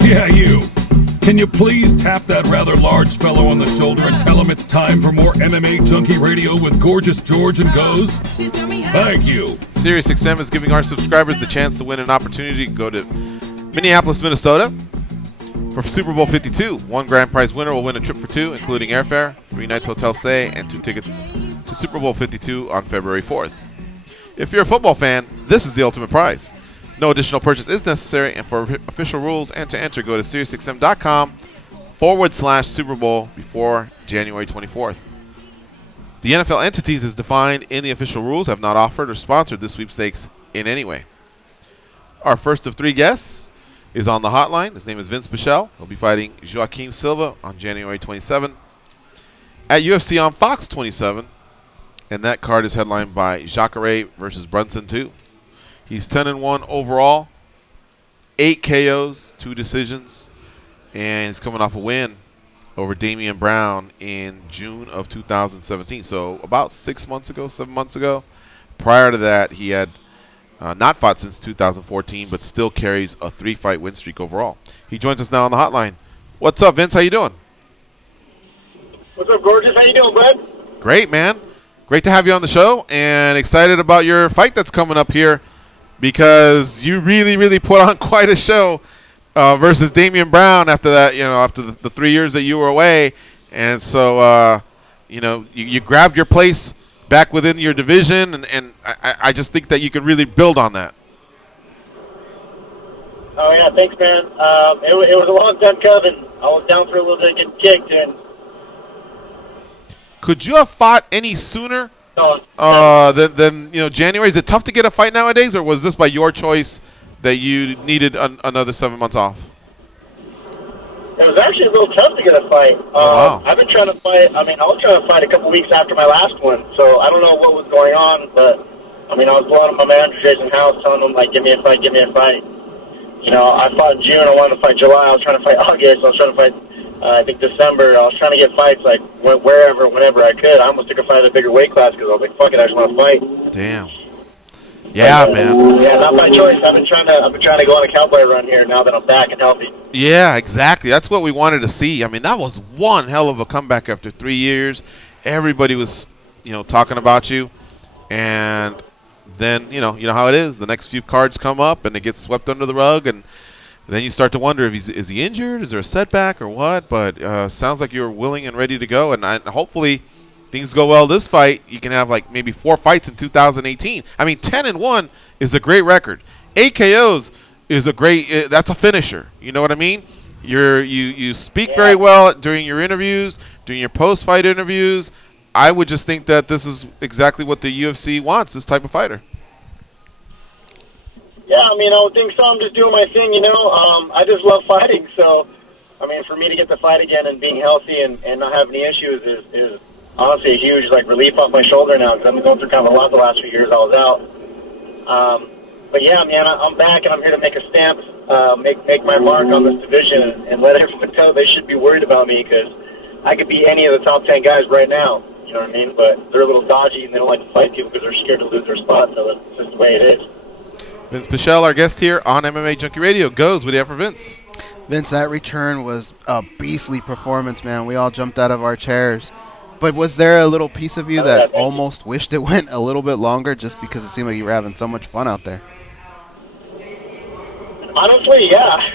yeah, you. Can you please tap that rather large fellow on the shoulder and tell him it's time for more MMA Junkie Radio with Gorgeous George and Goes? Thank you. Sirius XM is giving our subscribers the chance to win an opportunity to go to Minneapolis, Minnesota for Super Bowl 52. One grand prize winner will win a trip for two, including airfare, 3 nights hotel stay, and 2 tickets to Super Bowl 52 on February 4th. If you're a football fan, this is the ultimate prize. No additional purchase is necessary, and for official rules and to enter, go to SiriusXM.com/Super Bowl before January 24th. The NFL entities as defined in the official rules have not offered or sponsored the sweepstakes in any way. Our first of 3 guests is on the hotline. His name is Vinc Pichel. He'll be fighting Joaquim Silva on January 27 at UFC on Fox 27, and that card is headlined by Jacare versus Brunson 2. He's 10-1 overall, 8 KOs, 2 decisions, and he's coming off a win over Damian Brown in June of 2017. So about 6 months ago, 7 months ago. Prior to that, he had not fought since 2014, but still carries a 3-fight win streak overall. He joins us now on the hotline. What's up, Vince? How you doing? What's up, Gorgeous? How you doing, bud? Great, man. Great to have you on the show, and excited about your fight that's coming up here, because you really put on quite a show versus Damian Brown after that, after the 3 years that you were away. And so, you grabbed your place back within your division, and I just think that you can really build on that. Oh, yeah, thanks, man. It was a long time coming. I was down for a little bit getting kicked, and Could you have fought any sooner than January? Is it tough to get a fight nowadays, or was this by your choice that you needed another 7 months off? It was actually a little tough to get a fight. Wow. I've been trying to fight. I was trying to fight a couple weeks after my last one, so I don't know what was going on, but I was blowing up my manager Jason's house, telling him, like, give me a fight, give me a fight. I fought in June. I wanted to fight July. I was trying to fight August. I was trying to fight, I think, December. I was trying to get fights, like, wherever, whenever I could. I almost took a fight at a bigger weight class because I was like, fuck it, I just want to fight. Damn. Yeah, man. Yeah, not by choice. I've been trying to go on a cowboy run here now that I'm back and healthy. Yeah, exactly. That's what we wanted to see. That was one hell of a comeback after 3 years. Everybody was, talking about you. And then, you know how it is. The next few cards come up and it gets swept under the rug, and then you start to wonder if is he injured? Is there a setback or what? But sounds like you're willing and ready to go, and hopefully things go well this fight. You can have like maybe 4 fights in 2018. 10-1 is a great record. 8 KOs is a great. That's a finisher. You know what I mean? You speak very well during your interviews, during your post-fight interviews. I would just think that this is exactly what the UFC wants, this type of fighter. Yeah, I would think so. I'm just doing my thing, I just love fighting. So, for me to get to fight again and being healthy and not have any issues is honestly a huge, relief off my shoulder now, because I've been going through kind of a lot the last few years I was out. But yeah, man, I'm back and I'm here to make a stamp, make my mark on this division and let everyone know they should be worried about me, because I could be any of the top 10 guys right now. You know what I mean? But they're a little dodgy and they don't like to fight people because they're scared to lose their spot. So that's just the way it is. Vinc Pichel, our guest here on MMA Junkie Radio. Goes, what do you have for Vince? Vince, that return was a beastly performance, man. We all jumped out of our chairs. But was there a little piece of you that almost wished it went a little bit longer just because it seemed like you were having so much fun out there? Honestly, yeah.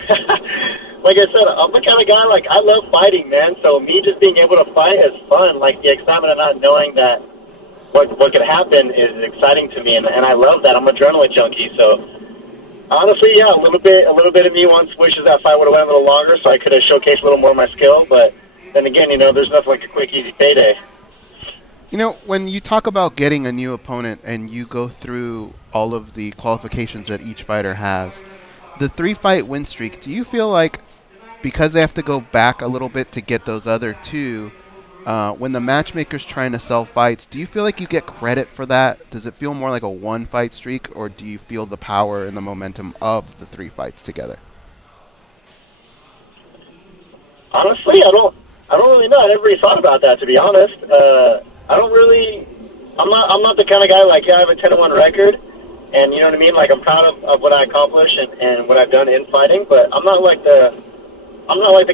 Like I said, I'm the kind of guy, I love fighting, man. So me just being able to fight is fun. The excitement of not knowing that what could happen is exciting to me, and I love that. I'm an adrenaline junkie. So honestly, yeah, a little bit of me wishes that fight would have went a little longer, so I could have showcased a little more of my skill. But then again, there's nothing like a quick, easy payday. When you talk about getting a new opponent and you go through all of the qualifications that each fighter has, the 3-fight win streak, do you feel like because they have to go back a little bit to get those other 2, when the matchmaker's trying to sell fights, do you feel like you get credit for that? Does it feel more like a 1-fight streak, or do you feel the power and the momentum of the 3 fights together? Honestly, I don't really know. I never really thought about that, to be honest. I'm not the kind of guy I have a 10-1 record, and you know what I mean? I'm proud of what I accomplished and what I've done in fighting, but I'm not like the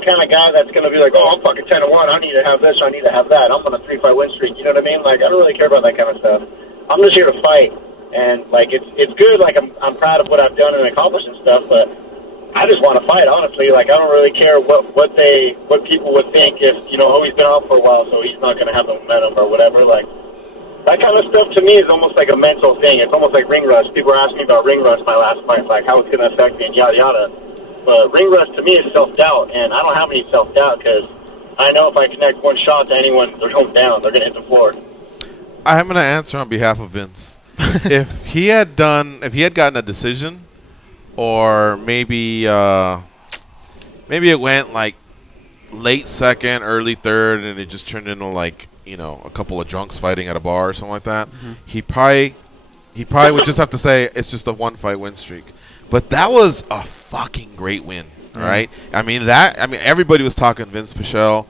kind of guy that's going to be like, oh, I'm fucking 10-1, I need to have this, or I need to have that. I'm on a 3-fight win streak, you know what I mean? I don't really care about that kind of stuff. I'm just here to fight, and it's good. I'm proud of what I've done and accomplished and stuff, but I just want to fight, honestly. I don't really care what people would think if, oh, he's been out for a while, so he's not going to have the momentum or whatever. That kind of stuff to me is almost like a mental thing. It's almost like ring rust. People are asking me about ring rust my last fight, how it's going to affect me and yada yada. But ring rust to me is self-doubt, and I don't have any self-doubt because I know if I connect one shot to anyone, they're going down. They're going to hit the floor. I'm going to answer on behalf of Vince. if he had gotten a decision, or maybe it went late second, early third, and it just turned into a couple of drunks fighting at a bar or something like that, he probably would just have to say it's just a 1-fight win streak. But that was a fucking great win, right? Everybody was talking Vinc Pichel.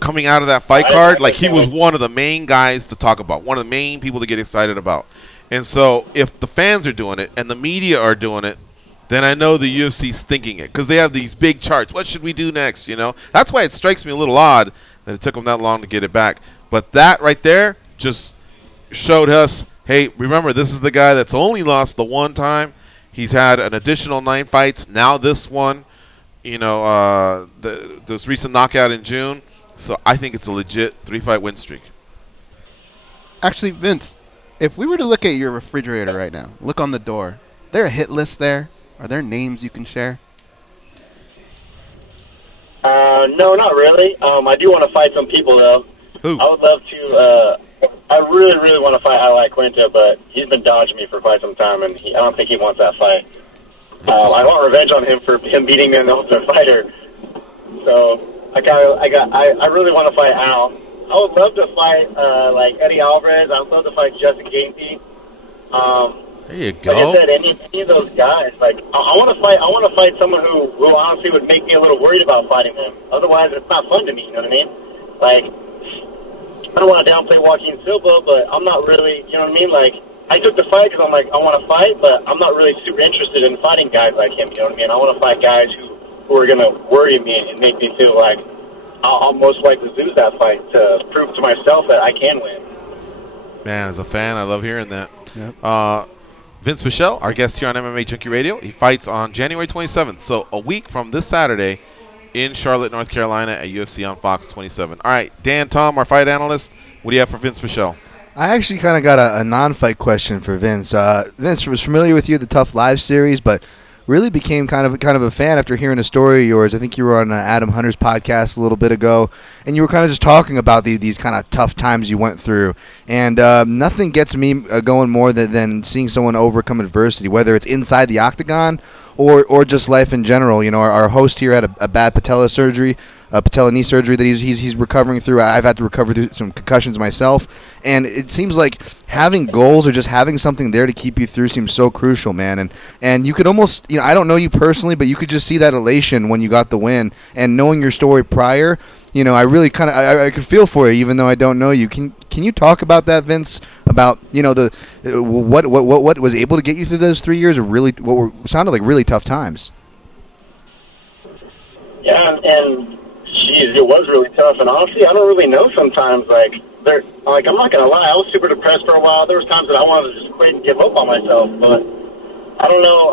Coming out of that fight card, he was one of the main guys to talk about, one of the main people to get excited about. And so if the fans are doing it and the media are doing it, then I know the UFC's thinking it, because they have these big charts. What should we do next? That's why it strikes me a little odd that it took them that long to get it back. But that right there just showed us, hey, remember, this is the guy that's only lost the one time. He's had an additional 9 fights. Now this one, this recent knockout in June. So I think it's a legit 3-fight win streak. Actually, Vince, if we were to look at your refrigerator right now, look on the door, there a hit list there? Are there names you can share? No, not really. I do want to fight some people, though. Who? I would love to. I really, really want to fight Ally Quinta, but he's been dodging me for quite some time, and I don't think he wants that fight. I want revenge on him for him beating me in the Ultimate Fighter. So I really want to fight Al. I would love to fight like Eddie Alvarez. I would love to fight Justin Gaethje. There you go. Like I said, any of those guys. Like I want to fight someone who honestly would make me a little worried about fighting them. Otherwise, it's not fun to me. You know what I mean? Like I don't want to downplay Joaquin Silva, but I'm not really. You know what I mean? Like I took the fight because I'm like I want to fight, but I'm not really super interested in fighting guys like him. You know what I mean? I want to fight guys who are going to worry me and make me feel like I'll most likely lose that fight to prove to myself that I can win. Man, as a fan, I love hearing that. Yep. Vinc Pichel, our guest here on MMA Junkie Radio, he fights on January 27th, so a week from this Saturday in Charlotte, North Carolina at UFC on Fox 27. All right, Dan, Tom, our fight analyst, what do you have for Vinc Pichel? I actually kind of got a non-fight question for Vince. Vince was familiar with you, the Tough Live series, but really became kind of a fan after hearing a story of yours. I think you were on Adam Hunter's podcast a little bit ago, and you were kind of just talking about these kind of tough times you went through. And nothing gets me going more than seeing someone overcome adversity, whether it's inside the octagon or just life in general. You know, our host here had a bad patella knee surgery that he's recovering through. I've had to recover through some concussions myself, and it seems like having goals or just having something there to keep you through seems so crucial, man. And you could almost, I don't know you personally, but you could just see that elation when you got the win. And knowing your story prior, I really kind of I could feel for you, even though I don't know you. Can you talk about that, Vince? About the what was able to get you through those 3 years of really sounded like really tough times. Yeah, and geez, it was really tough. And honestly, I don't really know sometimes. I'm not gonna lie, I was super depressed for a while. There was times that I wanted to just quit and give up on myself, but I don't know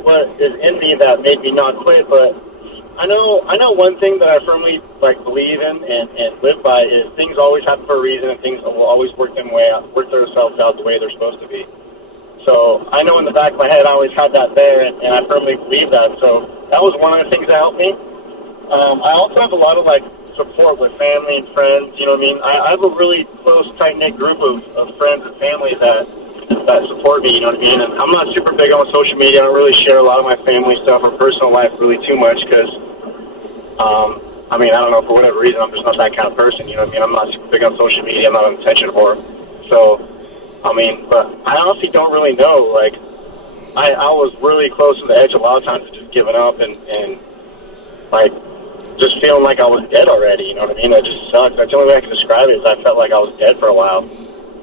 what is in me that made me not quit. But I know one thing that I firmly believe in and live by is things always happen for a reason, and things will always work themselves out the way they're supposed to be. So I know in the back of my head I always had that there, and I firmly believe that. So that was one of the things that helped me. I also have a lot of support with family and friends. You know what I mean? I have a really close, tight-knit group of friends and family that support me. You know what I mean? And I'm not super big on social media. I don't really share a lot of my family stuff or personal life really too much because, I don't know, for whatever reason, I'm just not that kind of person. You know what I mean? I'm not super big on social media. I'm not an attention whore. So, but I honestly don't really know. I was really close to the edge a lot of times of just giving up and just feeling like I was dead already, you know what I mean? That just sucks. That's the only way I can describe it is I felt like I was dead for a while.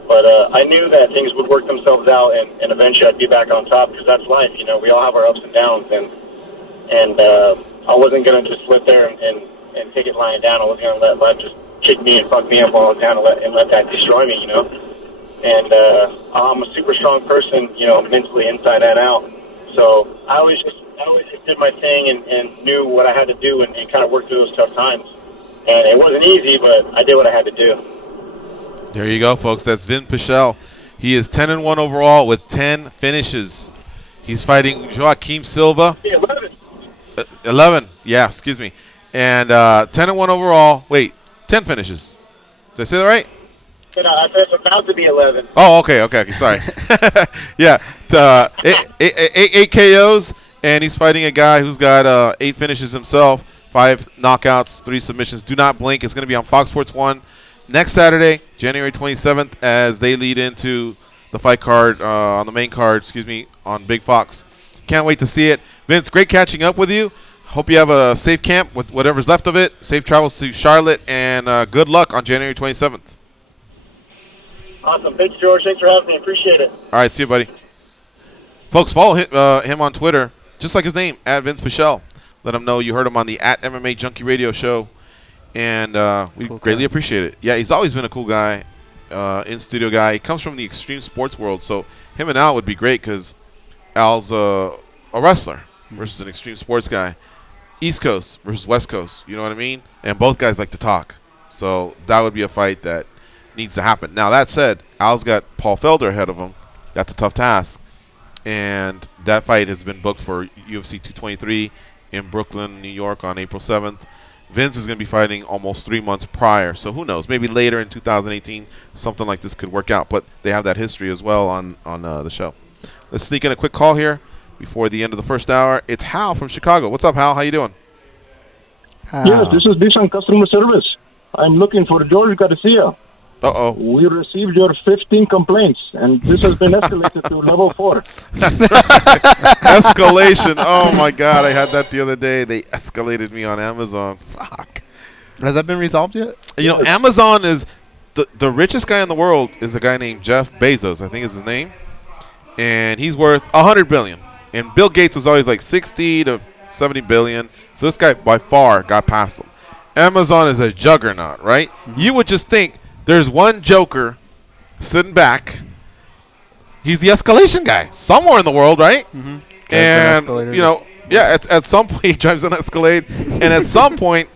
But I knew that things would work themselves out, and eventually I'd be back on top because that's life, you know. We all have our ups and downs, and I wasn't going to just sit there and take it lying down. I wasn't going to let life just kick me and fuck me up while I was down and let that destroy me, you know. And I'm a super strong person, you know, mentally inside and out. So I always just did my thing and knew what I had to do and kind of worked through those tough times. And it wasn't easy, but I did what I had to do. There you go, folks. That's Vinc Pichel. He is 10-1 overall with 10 finishes. He's fighting Joaquim Silva. 11. Yeah, excuse me. And 10-1 overall. Wait, 10 finishes. Did I say that right? I said it's about to be 11. Oh, okay. Sorry. Yeah, 8 KOs, and he's fighting a guy who's got 8 finishes himself, 5 knockouts, 3 submissions. Do not blink. It's going to be on Fox Sports 1 next Saturday, January 27th, as they lead into the fight card, on the main card, on Big Fox. Can't wait to see it. Vince, great catching up with you. Hope you have a safe camp with whatever's left of it. Safe travels to Charlotte, and good luck on January 27th. Awesome. Thanks, George. Thanks for having me. Appreciate it. All right, see you, buddy. Folks, follow him on Twitter, just like his name, @Vinc Pichel. Let him know you heard him on the @MMA Junkie Radio show, and we greatly appreciate it. Yeah, he's always been a cool guy, in-studio guy. He comes from the extreme sports world, so him and Al would be great because Al's a wrestler versus an extreme sports guy. East Coast versus West Coast, you know what I mean? And both guys like to talk, so that would be a fight that needs to happen. Now, that said, Al's got Paul Felder ahead of him. That's a tough task. And that fight has been booked for UFC 223 in Brooklyn, New York on April 7th. Vince is going to be fighting almost 3 months prior. So who knows? Maybe later in 2018, something like this could work out. But they have that history as well on the show. Let's sneak in a quick call here before the end of the first hour. It's Hal from Chicago. What's up, Hal? How you doing? Yes, this is Bishan customer service. I'm looking for George Garcia. Uh-oh. We received your 15 complaints, and this has been escalated to level 4. Escalation. Oh, my God. I had that the other day. They escalated me on Amazon. Fuck. Has that been resolved yet? You know, Amazon is the richest guy in the world is a guy named Jeff Bezos, I think is his name. And he's worth $100 billion. And Bill Gates was always like 60 to 70 billion. So this guy by far got past him. Amazon is a juggernaut, right? You would just think there's one joker sitting back. He's the escalation guy somewhere in the world, right? And, you know, yeah, at some point he drives an Escalade. And at some point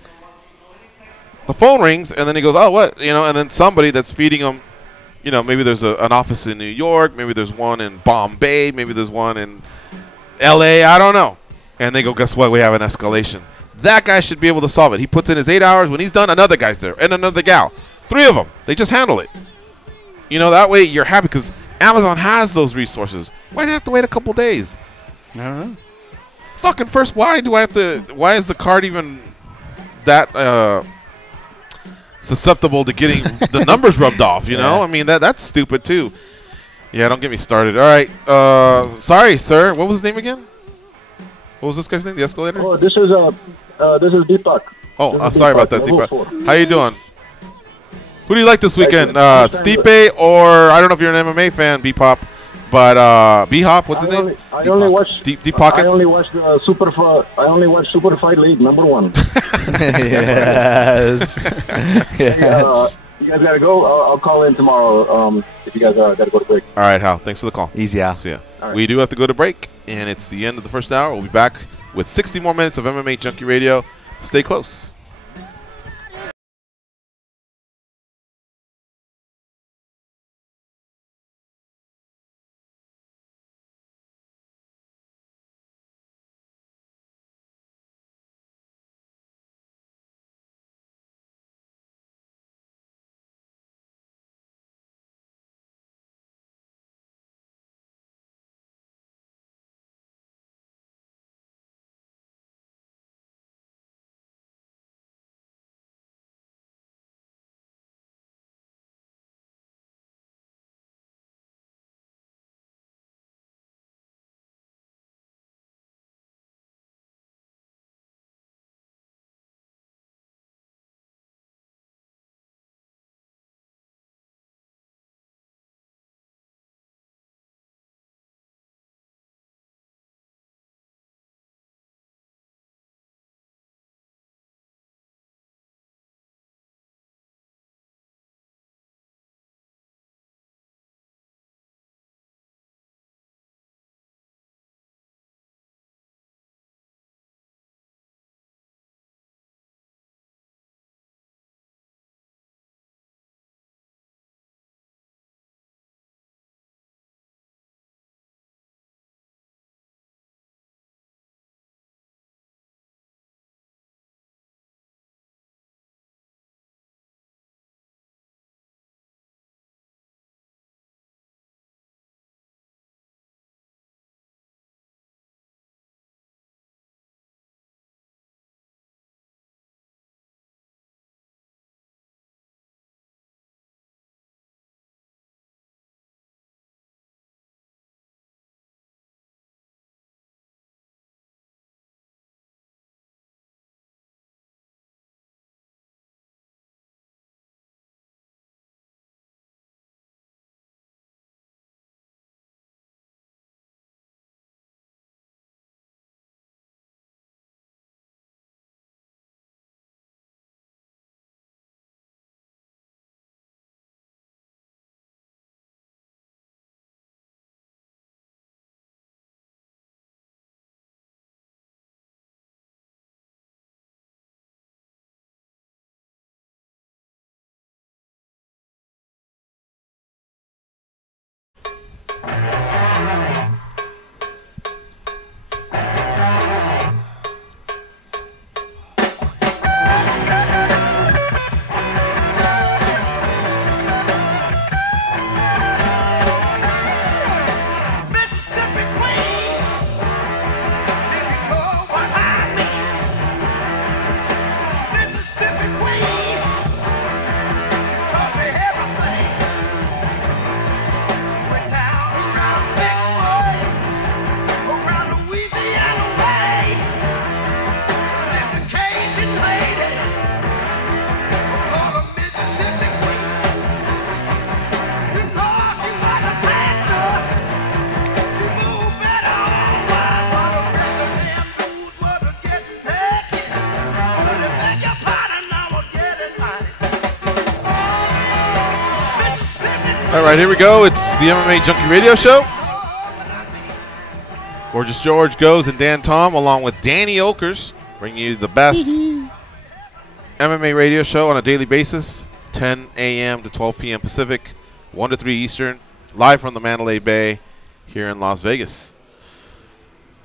the phone rings and then he goes, oh, what? You know, and then somebody that's feeding him, you know, maybe there's an office in New York. Maybe there's one in Bombay. Maybe there's one in L.A. I don't know. And they go, guess what? We have an escalation. That guy should be able to solve it. He puts in his 8 hours. When he's done, another guy's there and another gal. 3 of them. They just handle it. You know, that way you're happy because Amazon has those resources. Why do I have to wait a couple days? I don't know. Fucking first, why do I have to? Why is the card even that susceptible to getting the numbers rubbed off? You know, I mean that's stupid too. Yeah, don't get me started. All right, sorry, sir. What was his name again? What was this guy's name? The escalator? Oh, this is Deepak. Oh, sorry about that, Deepak. How you doing? Who do you like this weekend? Stipe or I don't know if you're an MMA fan, B-Pop, but B-Hop, what's his name? I only watch Deep Pockets. I only watch the Super Fight League #1. Yes. Yes. You guys gotta go. I'll call in tomorrow. If you guys gotta go to break. All right, Hal. Thanks for the call. Easy, Hal. See ya. All right. We do have to go to break, and it's the end of the first hour. We'll be back with 60 more minutes of MMA Junkie Radio. Stay close. right, here we go. It's the MMA Junkie Radio Show. Gorgeous George goes and Dan Tom, along with Danny Okers, bring you the best MMA radio show on a daily basis, 10 a.m. to 12 p.m. Pacific, 1 to 3 Eastern, live from the Mandalay Bay here in Las Vegas.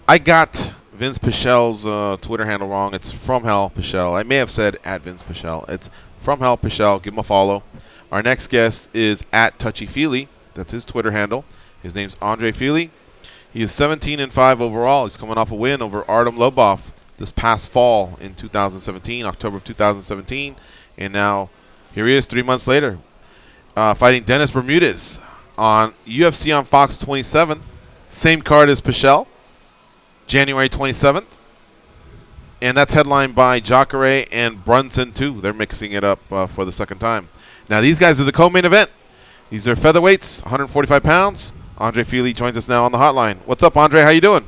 I got Vinc Pichel's Twitter handle wrong. It's From Hell Pichel. I may have said at Vinc Pichel. It's From Hell Pichel. Give him a follow. Our next guest is at Touchy Fili. That's his Twitter handle. His name's Andre Fili. He is 17-5 overall. He's coming off a win over Artem Lobov this past fall in 2017, October of 2017. And now here he is 3 months later, fighting Dennis Bermudez on UFC on Fox 27. Same card as Pichel, January 27th. And that's headlined by Jacare and Brunson, too. They're mixing it up for the second time. Now, these guys are the co-main event. These are featherweights, 145 pounds. Andre Fili joins us now on the hotline. What's up, Andre? How you doing?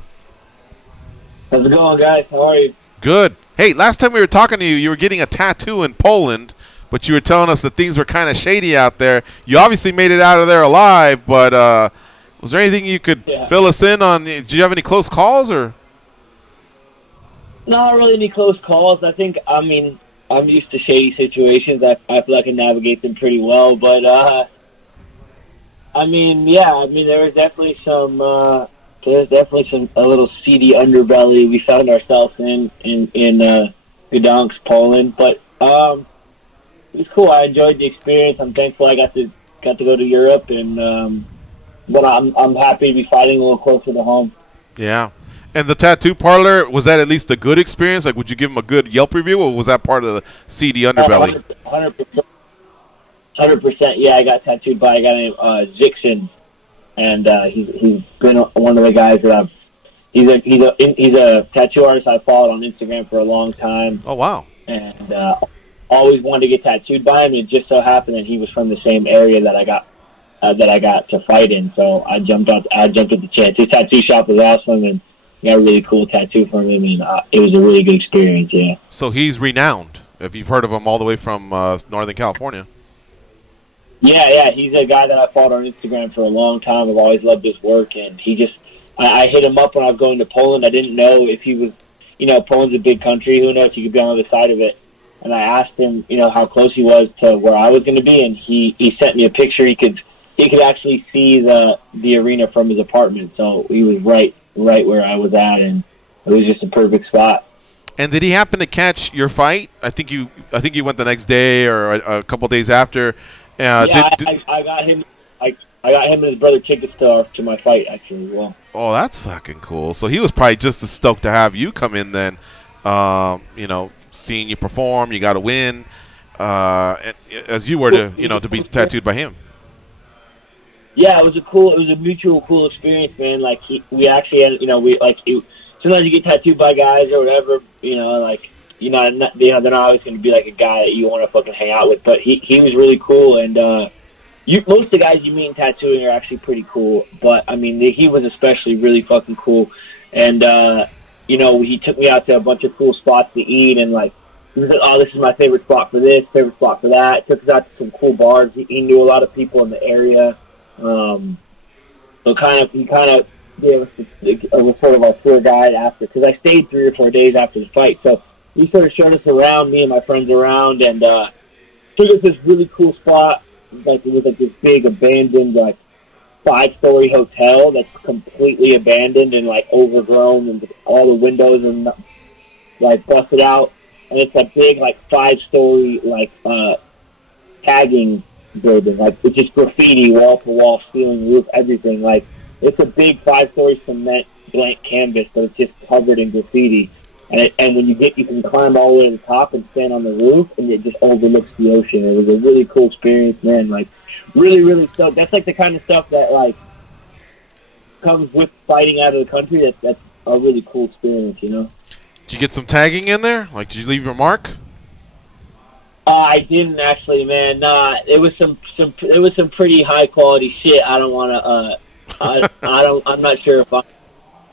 How's it going, guys? How are you? Good. Hey, last time we were talking to you, you were getting a tattoo in Poland, but you were telling us that things were kind of shady out there. You obviously made it out of there alive, but was there anything you could fill us in on? Did you have any close calls? Or? Not really any close calls. I mean, I'm used to shady situations. I feel like I can navigate them pretty well, but I mean, there was definitely a little seedy underbelly we found ourselves in Gdansk, Poland. But it was cool. I enjoyed the experience. I'm thankful I got to go to Europe, and but I'm happy to be fighting a little closer to home. Yeah. And the tattoo parlor, was that at least a good experience? Like, would you give him a good Yelp review, or was that part of the seedy underbelly? 100%. Yeah, I got tattooed by a guy named Zixon, and he's been one of the guys that he's a tattoo artist I followed on Instagram for a long time. Oh wow! And always wanted to get tattooed by him. It just so happened that he was from the same area that I got to fight in. So I jumped at the chance. His tattoo shop was awesome, and got a really cool tattoo from him, and it was a really good experience. Yeah. So he's renowned. If you've heard of him, all the way from Northern California. Yeah, he's a guy that I followed on Instagram for a long time. I've always loved his work, and I hit him up when I was going to Poland. I didn't know if he was, Poland's a big country. Who knows? He could be on the other side of it. And I asked him, how close he was to where I was going to be, and he sent me a picture. He could actually see the arena from his apartment, so he was right where I was at, and it was just a perfect spot. And did he happen to catch your fight? I think you went the next day or a couple days after. I got him. I got him and his brother tickets to my fight actually as well. Oh, that's fucking cool. So he was probably just as stoked to have you come in then. Seeing you perform, you got to win, as you were to be tattooed by him. Yeah, it was a mutual cool experience, man. Like we actually had, sometimes you get tattooed by guys or whatever, they're not always going to be like a guy that you want to fucking hang out with. But he was really cool, and most of the guys you meet in tattooing are actually pretty cool. But I mean, he was especially really fucking cool, and he took me out to a bunch of cool spots to eat, and he was like, "Oh, this is my favorite spot for this, favorite spot for that." Took us out to some cool bars. He knew a lot of people in the area, so he was sort of our tour guide after, because I stayed 3 or 4 days after the fight. So he sort of showed us around, me and my friends around, and took us this really cool spot. It was this big abandoned 5-story hotel that's completely abandoned and overgrown, and all the windows are busted out. And it's a big 5-story tagging building. It's just graffiti, wall to wall, ceiling, roof, everything. It's a big 5-story cement blank canvas, but it's just covered in graffiti. And when you can climb all the way to the top and stand on the roof, and it just overlooks the ocean. It was a really cool experience, man. Really, really stoked. That's the kind of stuff that comes with fighting out of the country. That's a really cool experience, Did you get some tagging in there? Did you leave your mark? I didn't actually, man. Nah, it was some pretty high quality shit. I don't want to. I'm not sure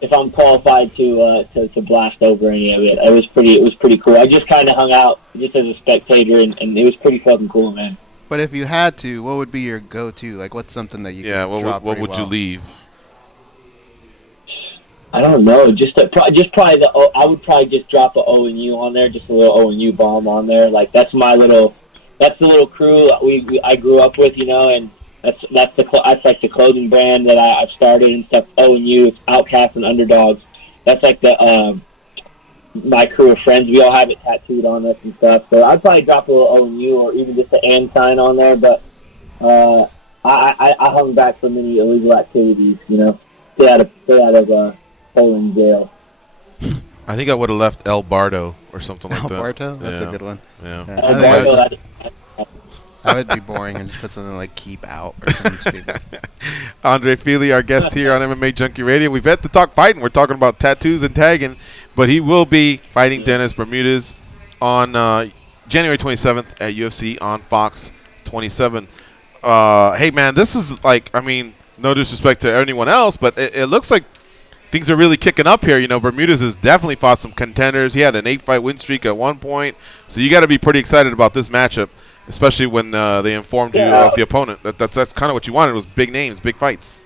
if I'm qualified to blast over any of it. It was pretty cool. I just kind of hung out just as a spectator, and it was pretty fucking cool, man. But if you had to, what would be your go-to? Like, what's something that you could drop what would well? you leave? I don't know. Just probably I would probably just drop a O and U on there, just a little O and U bomb on there. Like that's the little crew I grew up with, you know, and that's like the clothing brand that I've started and stuff. O and U, it's Outcasts and Underdogs. That's like the my crew of friends. We all have it tattooed on us and stuff. So I'd probably drop a little O and U or even just an and sign on there. But I hung back from any illegal activities, you know. Stay out of Poland jail. I think I would have left El Bardo or something like that. El Bardo? That's a good one. Yeah. El Bardo, I would be boring and just put something like keep out or something stupid. Andre Fili, our guest here on MMA Junkie Radio. We've had to talk fighting. We're talking about tattoos and tagging, but he will be fighting Dennis Bermudez on January 27th at UFC on Fox 27. Hey, man, this is like, I mean, no disrespect to anyone else, but it looks like things are really kicking up here. You know, Bermudez has definitely fought some contenders. He had an 8-fight win streak at one point. So you got to be pretty excited about this matchup, especially when they informed you of the opponent. That's kind of what you wanted, was big names, big fights.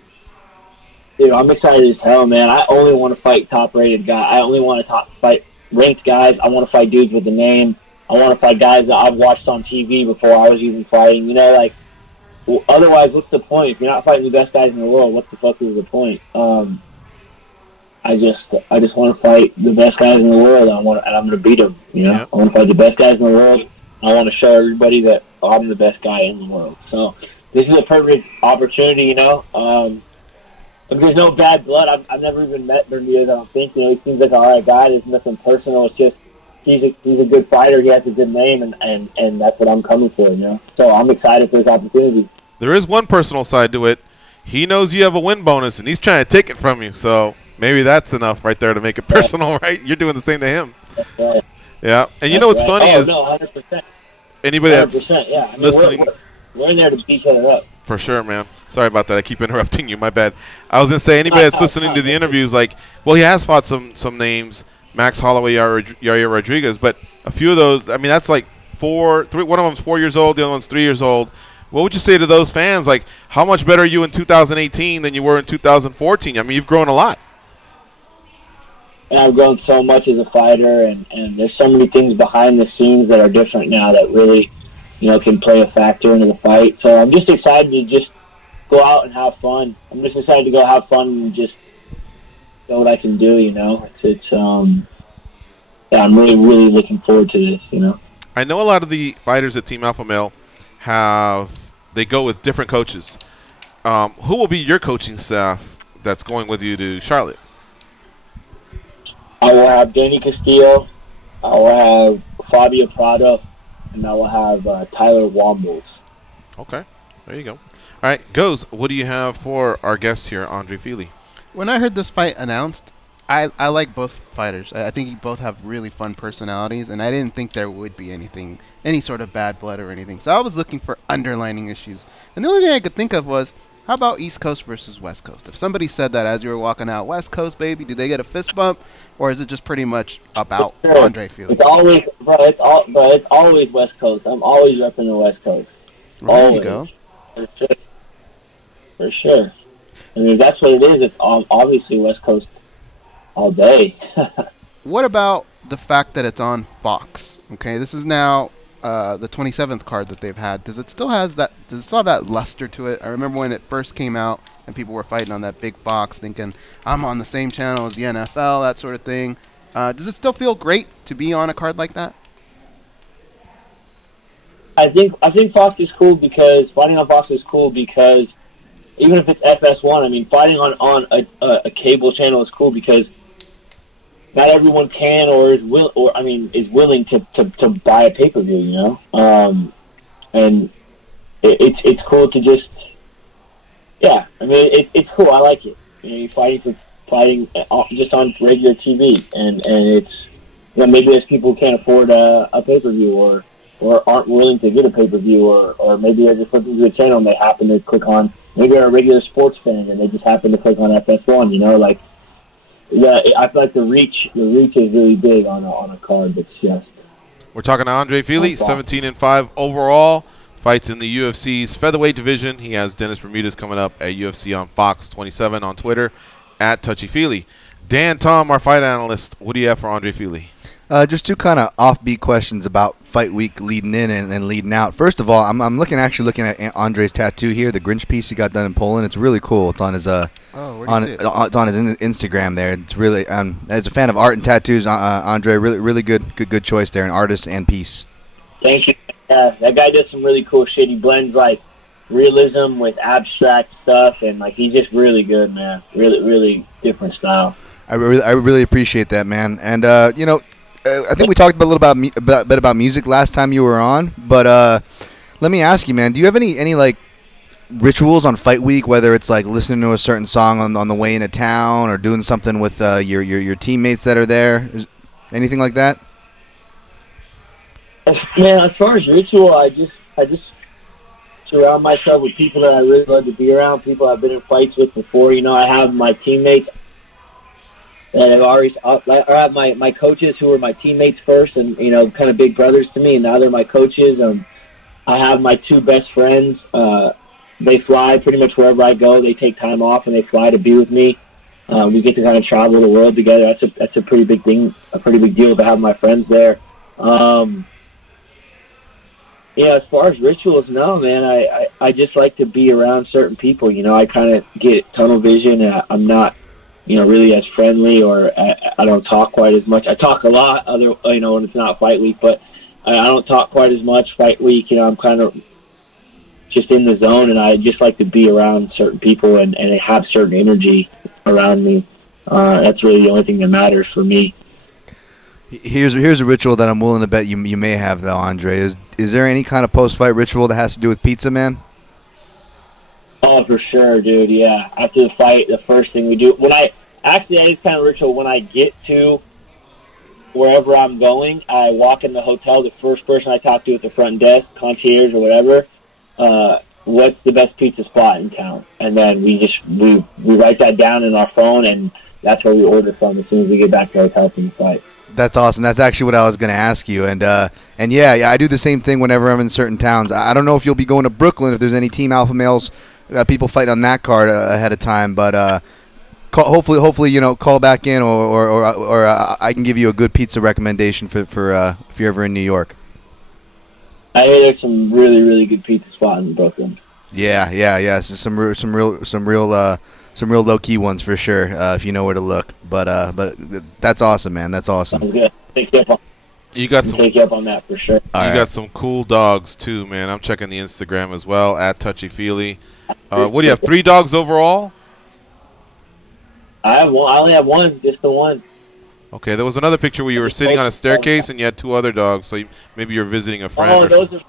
Dude, I'm excited as hell, man. I only want to fight top-rated guys. I only want to fight ranked guys. I want to fight dudes with a name. I want to fight guys that I've watched on TV before I was even fighting. You know, like, well, otherwise, what's the point? If you're not fighting the best guys in the world, what the fuck is the point? I just want to fight the best guys in the world, and I'm going to beat them. You know, I want to fight the best guys in the world. I want to show everybody that I'm the best guy in the world. So this is a perfect opportunity. You know, there's no bad blood. I've never even met Bermudez. I don't think. You know, he seems like an all right guy. There's nothing personal. It's just he's a good fighter. He has a good name, and that's what I'm coming for. You know, so I'm excited for this opportunity. There is one personal side to it. He knows you have a win bonus, and he's trying to take it from you. So maybe that's enough right there to make it personal, right? You're doing the same to him. Right. Yeah, and you know what's funny is 100%. Anybody that's yeah. I mean, listening, we're in there to beat each other up. For sure, man. Sorry about that. I keep interrupting you. My bad. I was gonna say anybody that's listening to the interviews, like, well, he has fought some names, Max Holloway, Yair Rodriguez, but a few of those. I mean, that's like one of them's 4 years old, the other one's 3 years old. What would you say to those fans? Like, how much better are you in 2018 than you were in 2014? I mean, you've grown a lot. And I've grown so much as a fighter, and there's so many things behind the scenes that are different now that really, you know, can play a factor into the fight. So I'm just excited to just go out and have fun. I'm just excited to go have fun and just know what I can do, you know. Yeah, I'm really, really looking forward to this, you know. I know a lot of the fighters at Team Alpha Male they go with different coaches. Who will be your coaching staff that's going with you to Charlotte? I will have Danny Castillo, I will have Fabio Prado, and I will have Tyler Wombles. Okay, there you go. All right, Goes, what do you have for our guest here, Andre Fili? When I heard this fight announced, I like both fighters. I think you both have really fun personalities, and I didn't think there would be any sort of bad blood or anything. So I was looking for underlining issues. And the only thing I could think of was, how about East Coast versus West Coast? If somebody said that as you were walking out, West Coast, baby, do they get a fist bump? Or is it just pretty much about Andre Fili? It's always, it's always West Coast. I'm always repping the West Coast. There you go. For sure. I mean, if that's what it is, it's obviously West Coast all day. What about the fact that it's on Fox? Okay, this is now the 27th card that they've had. Does it still have that luster to it? I remember when it first came out and people were fighting on that big Fox thinking, I'm on the same channel as the NFL, that sort of thing. Does it still feel great to be on a card like that? I think Fox is cool because fighting on Fox is cool because even if it's FS1, I mean, fighting on a cable channel is cool because not everyone can or is willing to buy a pay-per-view, you know. And it's cool to just, yeah. I mean, it's cool. I like it. You know, you're fighting just on regular TV, and it's, you know, maybe there's people who can't afford a pay-per-view or aren't willing to get a pay-per-view, or maybe they're just looking to a channel and they happen to click on, maybe they're a regular sports fan and they just happen to click on FS1, you know, like, yeah, I feel like the reach is really big on a card that's just. We're talking to Andre Fili, 17-5 overall, fights in the UFC's featherweight division. He has Dennis Bermudez coming up at UFC on Fox 27 on Twitter at Fili. Dan Tom, our fight analyst, what do you have for Andre Fili? Just two kind of offbeat questions about fight week leading in and leading out. First of all, I'm actually looking at Andre's tattoo here, the Grinch piece he got done in Poland. It's really cool. It's on his where do you see it? it's on his Instagram there. It's really as a fan of art and tattoos, Andre, really good choice there, an artist and piece. Thank you. That guy does some really cool shit. He blends like realism with abstract stuff, and like he's just really good, man. Really different style. I really appreciate that, man. And you know, I think we talked a bit about music last time you were on, but let me ask you, man, do you have any like rituals on fight week, whether it's like listening to a certain song on the way into town or doing something with your teammates that are there? Anything like that? Man, as far as ritual, I just surround myself with people that I really love to be around, people I've been in fights with before. You know, I have my teammates that have already, I have my coaches who were my teammates first and, you know, kind of big brothers to me, and now they're my coaches. I have my two best friends. They fly pretty much wherever I go. They take time off and they fly to be with me. We get to kind of travel the world together. That's a pretty big thing, a pretty big deal to have my friends there. Yeah, as far as rituals, no, man. I just like to be around certain people. You know, I kind of get tunnel vision, and I'm not, you know, really as friendly, or I don't talk quite as much. I talk a lot, you know, when it's not fight week, but I don't talk quite as much fight week. You know, I'm kind of just in the zone, and I just like to be around certain people and have certain energy around me. That's really the only thing that matters for me. Here's a ritual that I'm willing to bet you may have, though, Andre. Is there any kind of post-fight ritual that has to do with pizza, man? Oh, for sure, dude, yeah. After the fight, the first thing we do, I just kind of ritual, when I get to wherever I'm going, I walk in the hotel, the first person I talk to at the front desk, concierge or whatever, what's the best pizza spot in town? And then we write that down in our phone, and that's where we order from as soon as we get back to our hotel from the fight. That's awesome. That's actually what I was going to ask you. And yeah, I do the same thing whenever I'm in certain towns. I don't know if you'll be going to Brooklyn, if there's any Team Alpha Males people fighting on that card ahead of time, but hopefully you know, call back in, or I can give you a good pizza recommendation for if you're ever in New York. I hear there's some really good pizza spots in Brooklyn. Yeah. So some real low key ones for sure, if you know where to look. But that's awesome, man. That's awesome. Sounds good. Take you up on that for sure. Got some cool dogs too, man. I'm checking the Instagram as well at Fili. What do you have? 3 dogs overall? I only have one, just the one. Okay, there was another picture where you were sitting on a staircase and you had 2 other dogs. So maybe you're visiting a friend. Oh, those are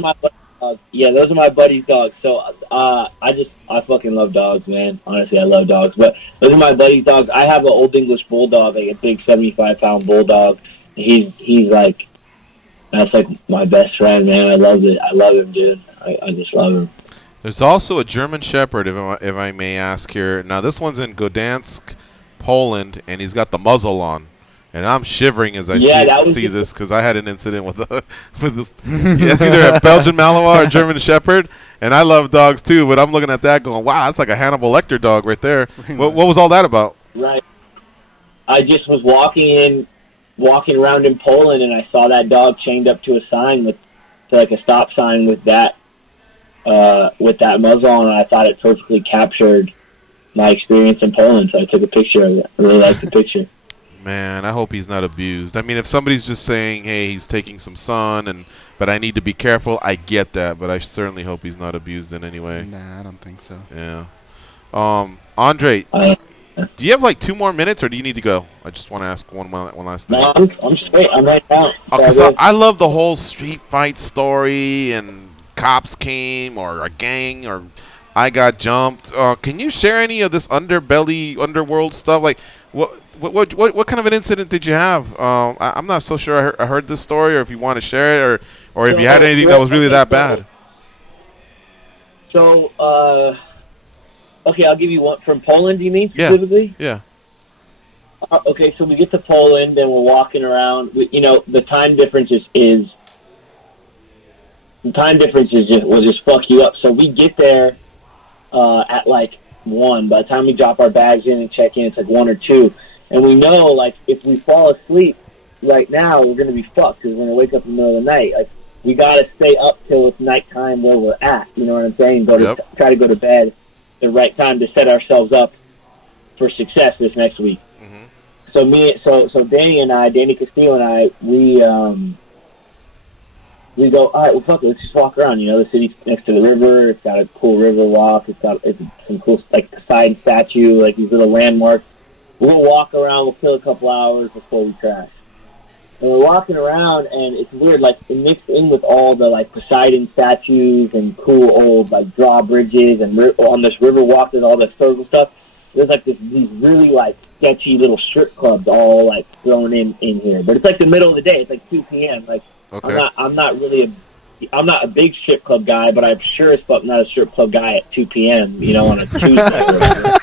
my buddies' dogs. Yeah, those are my buddy's dogs. So I fucking love dogs, man. Honestly, I love dogs. But those are my buddy's dogs. I have an Old English bulldog, like a big 75-pound bulldog. He's like, that's like my best friend, man. I love it. I love him, dude. I just love him. There's also a German Shepherd, if I may ask here. Now, this one's in Gdansk, Poland, and he's got the muzzle on. And I'm shivering as I see this, because I had an incident with this. It's either a Belgian Malinois or a German Shepherd, and I love dogs too, but I'm looking at that going, wow, that's like a Hannibal Lecter dog right there. What was all that about? Right. I just was walking around in Poland, and I saw that dog chained up to a sign to like a stop sign with that muzzle on, and I thought it perfectly captured my experience in Poland, so I took a picture of it. I really liked the picture. Man, I hope he's not abused. I mean, if somebody's just saying, hey, he's taking some sun, but I need to be careful, I get that, but I certainly hope he's not abused in any way. Nah, I don't think so. Yeah. Andre, do you have like 2 more minutes, or do you need to go? I just want to ask one last thing. No, I'm straight. I'm right now. Because I love the whole street fight story, and cops came, or a gang, or I got jumped. Can you share any of this underworld stuff? Like, what kind of an incident did you have? I'm not so sure I heard this story, or if you want to share it, or if you had anything that was really that bad. So, okay, I'll give you one from Poland. Do you mean specifically? Yeah. Okay, so we get to Poland and we're walking around. The time difference is The time difference will just fuck you up. So we get there at like 1. By the time we drop our bags in and check in, it's like 1 or 2. And we know, like, if we fall asleep right now, we're going to be fucked because we're going to wake up in the middle of the night. Like, we got to stay up till it's nighttime where we're at. You know what I'm saying? Try to go to bed at the right time to set ourselves up for success this next week. Mm-hmm. So Danny Castillo and I, we go, all right, well, fuck it, let's just walk around. You know, the city's next to the river. It's got a cool river walk. It's some cool, like, Poseidon statue, like these little landmarks. We'll walk around. We'll kill a couple hours before we crash. And we're walking around, and it's weird, like, it mixed in with all the, like, Poseidon statues and cool old, like, drawbridges, and on this river walk, there's all this historical stuff. There's, like, these really, like, sketchy little strip clubs all, like, thrown in here. But it's, like, the middle of the day. It's, like, 2 p.m. Like, okay. I'm not a big strip club guy, but I'm sure as fuck not a strip club guy at 2 p.m., you know, on a Tuesday or whatever.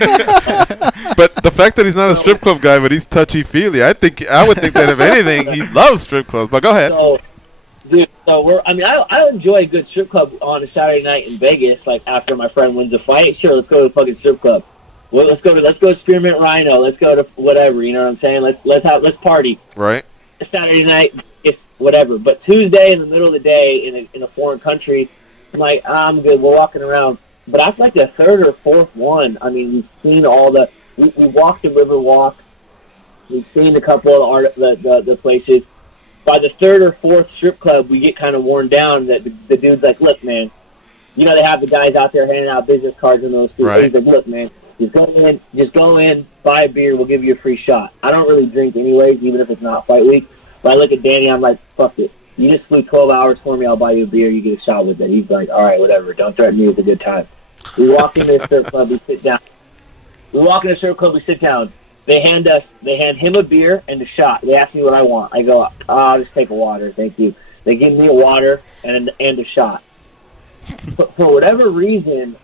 But the fact that he's not a strip club guy, but he's touchy-feely, I would think that if anything, he loves strip clubs. But go ahead. I enjoy a good strip club on a Saturday night in Vegas, like after my friend wins a fight. Sure, let's go to the fucking strip club. Well, let's go to Spearmint Rhino. Let's go to whatever, you know what I'm saying? Let's party. Right. Saturday night, whatever. But Tuesday in the middle of the day in a foreign country, I'm like, I'm good. We're walking around. But after like the third or fourth one, I mean, we've seen all the. We walked the river walk. We've seen a couple of the places. By the third or fourth strip club, we get kind of worn down. That the dude's like, look, man, you know they have the guys out there handing out business cards in those streets. Right. He's like, look, man, just go in, buy a beer, we'll give you a free shot. I don't really drink anyways, even if it's not fight week. But I look at Danny, I'm like, fuck it. You just flew 12 hours for me, I'll buy you a beer, you get a shot with it. He's like, all right, whatever, don't threaten me with a good time. We walk into the strip club, we sit down. They hand him a beer and a shot. They ask me what I want. I go, I'll just take a water, thank you. They give me a water and a shot. But for whatever reason,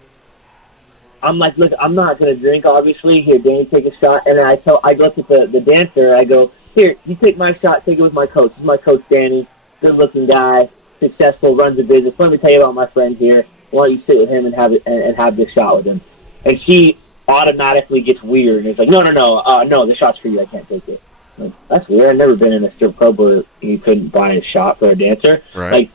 I'm like, look, I'm not going to drink, obviously. Here, Danny, take a shot. And I go to the dancer, I go, here, you take my shot, take it with my coach. This is my coach, Danny, good-looking guy, successful, runs a business. Let me tell you about my friend here. Why don't you sit with him and have this shot with him? And she automatically gets weird and is like, no, the shot's for you. I can't take it. Like, that's weird. I've never been in a strip club where you couldn't buy a shot for a dancer. Right.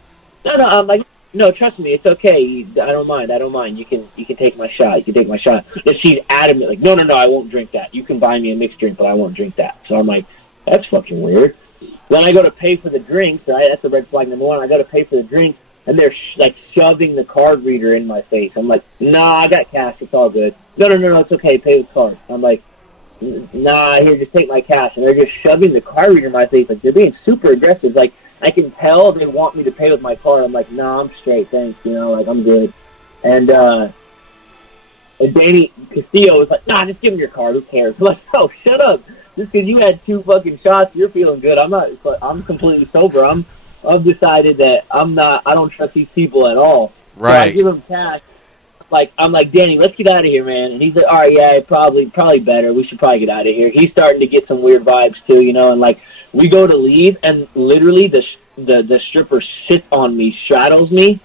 Like, no, I'm like, no, trust me, it's okay. I don't mind. You can take my shot. And she's adamant, like, no, I won't drink that. You can buy me a mixed drink, but I won't drink that. So I'm like, that's fucking weird. Then I go to pay for the drinks. Right? That's a red flag number one. I go to pay for the drinks, and they're like shoving the card reader in my face. I'm like, nah, I got cash. It's all good. No, it's okay. Pay with card. I'm like, nah, here, just take my cash. And they're just shoving the card reader in my face. Like, they're being super aggressive. Like, I can tell they want me to pay with my card. I'm like, nah, I'm straight. Thanks. You know, like, I'm good. And Danny Castillo was like, nah, just give him your card. Who cares? I'm like, oh, shut up. Just because you had 2 fucking shots, you're feeling good. I'm completely sober. I've decided that I don't trust these people at all. Right. So I give him cash. I'm like, Danny, let's get out of here, man. And he's like, all right, yeah, probably better. We should probably get out of here. He's starting to get some weird vibes too, you know. And like, we go to leave, and literally the stripper sits on me, straddles me,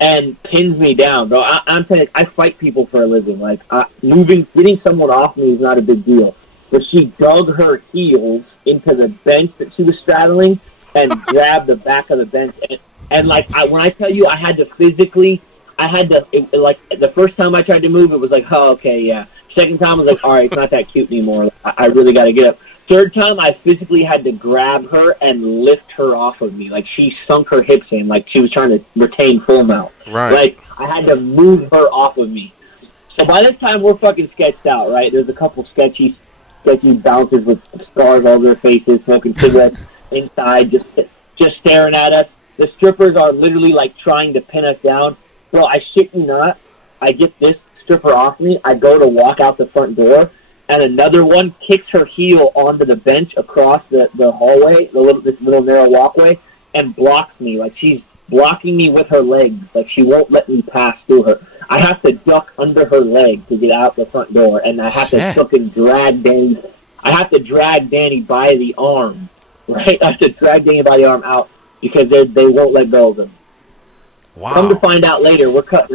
and pins me down, bro. I'm saying, I fight people for a living. Like, getting someone off me is not a big deal. But she dug her heels into the bench that she was straddling and grabbed the back of the bench. And like, when I tell you, I had to, the first time I tried to move, it was like, oh, okay, yeah. Second time, I was like, all right, it's not that cute anymore. I really got to get up. Third time, I physically had to grab her and lift her off of me. Like, she sunk her hips in, like she was trying to retain full mount. Right. Like, I had to move her off of me. So by this time, we're fucking sketched out, right? There's a couple sketchy bouncers with scars all over their faces, smoking cigarettes inside, just staring at us. The strippers are literally, like, trying to pin us down. Bro, I shit you not, I get this stripper off me, I go to walk out the front door, and another one kicks her heel onto the bench across the hallway, this little narrow walkway, and blocks me. Like, she's blocking me with her legs. Like, she won't let me pass through her. I have to duck under her leg to get out the front door, and I have to fucking drag Danny. I have to drag Danny by the arm, right? I have to drag Danny by the arm out because they won't let go of him. Wow. Come to find out later, we're cut.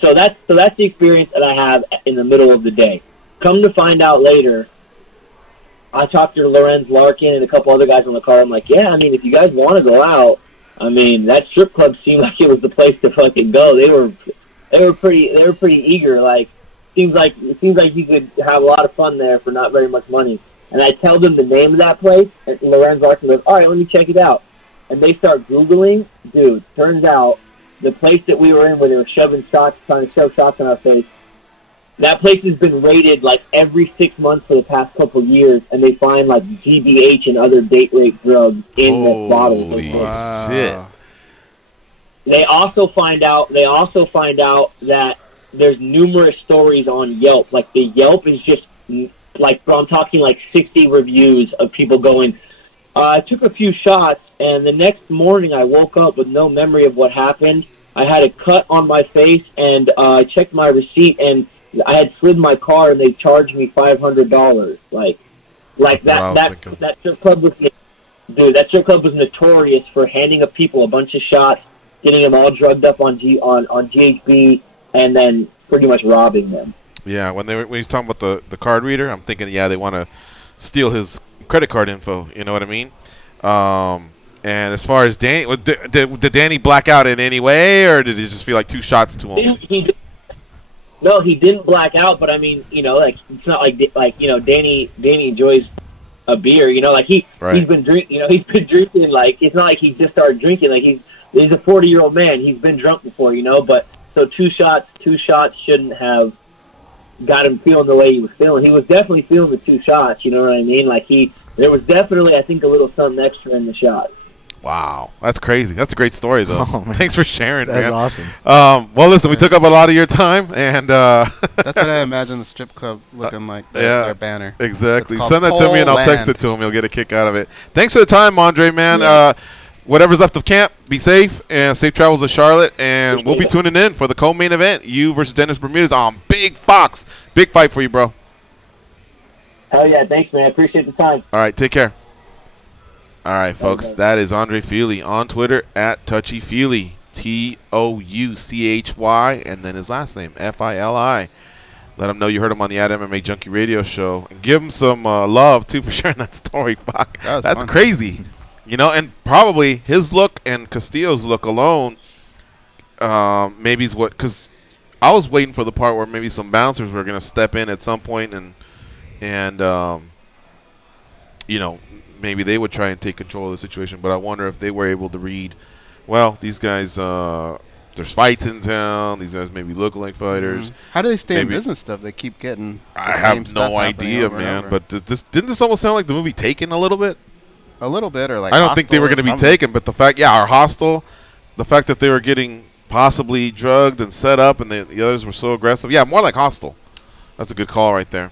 So that's the experience that I have in the middle of the day. Come to find out later, I talked to Lorenz Larkin and a couple other guys on the car. I'm like, yeah, I mean, if you guys want to go out, I mean, that strip club seemed like it was the place to fucking go. They were pretty eager. Like, it seems like you could have a lot of fun there for not very much money. And I tell them the name of that place, and Lorenz Larkin goes, all right, let me check it out. And they start Googling. Dude, turns out the place that we were in where they were shoving shots, trying to shove shots in our face, that place has been raided like every 6 months for the past couple of years, and they find like GBH and other date rape drugs in the bottles. Holy shit! They also find out that there's numerous stories on Yelp. Like the Yelp is just like, I'm talking like 60 reviews of people going, I took a few shots, and the next morning I woke up with no memory of what happened. I had a cut on my face, and I checked my receipt, and I had slid my car, and they charged me $500. That strip club was, dude. That strip club was notorious for handing up people a bunch of shots, getting them all drugged up on GHB, and then pretty much robbing them. Yeah, when he's talking about the card reader, I'm thinking, yeah, they want to steal his credit card info. You know what I mean? And as far as Danny, did Danny black out in any way, or did he just feel like 2 shots to him? No, he didn't black out, but I mean, like, it's not like Danny enjoys a beer, like he's been drinking, like, it's not like he just started drinking, like he's a 40-year-old man, he's been drunk before, but so 2 shots shouldn't have got him feeling the way he was feeling. He was definitely feeling the 2 shots, you know what I mean? Like there was definitely, I think, a little something extra in the shot. Wow, that's crazy. That's a great story, though. Oh, thanks for sharing. That's man. awesome. Well, listen, we took up a lot of your time, and that's what I imagine the strip club looking like. Their banner. Exactly. Send that to me, and I'll text it to him. He'll get a kick out of it. Thanks for the time, Andre, man. Yeah. Whatever's left of camp, be safe, and safe travels to Charlotte. And we'll be tuning in for the co-main event, you versus Dennis Bermudez on Big Fox. Big fight for you, bro. Hell yeah, thanks, man. I appreciate the time. All right, take care. All right, folks, that is Andre Fili on Twitter at TouchyFili, Touchy, and then his last name, Fili. Let him know you heard him on the MMA Junkie Radio Show. And give him some love, too, for sharing that story. Fuck, that's fun. Crazy. And probably his look and Castillo's look alone maybe is what, because I was waiting for the part where maybe some bouncers were going to step in at some point and maybe they would try and take control of the situation, but I wonder if they were able to read, well, these guys, there's fights in town. These guys maybe look like fighters. How do they stay in business stuff? They keep getting I have no idea, man. But didn't this almost sound like the movie Taken a little bit? A little bit, or like I don't think they were going to be taken, but the fact, our Hostel, the fact that they were getting possibly drugged and set up and the others were so aggressive. Yeah, more like Hostel. That's a good call right there.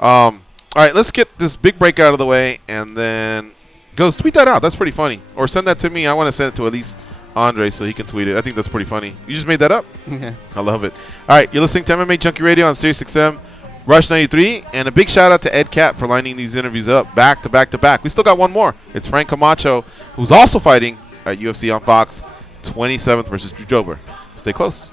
All right, let's get this big break out of the way, and then tweet that out. That's pretty funny. Or send that to me. I want to send it to at least Andre so he can tweet it. I think that's pretty funny. You just made that up? Yeah. I love it. All right, you're listening to MMA Junkie Radio on SiriusXM, Rush 93, and a big shout out to Ed Cap for lining these interviews up back to back to back. We still got one more. It's Frank Camacho, who's also fighting at UFC on Fox, 27th versus Drew Jober. Stay close.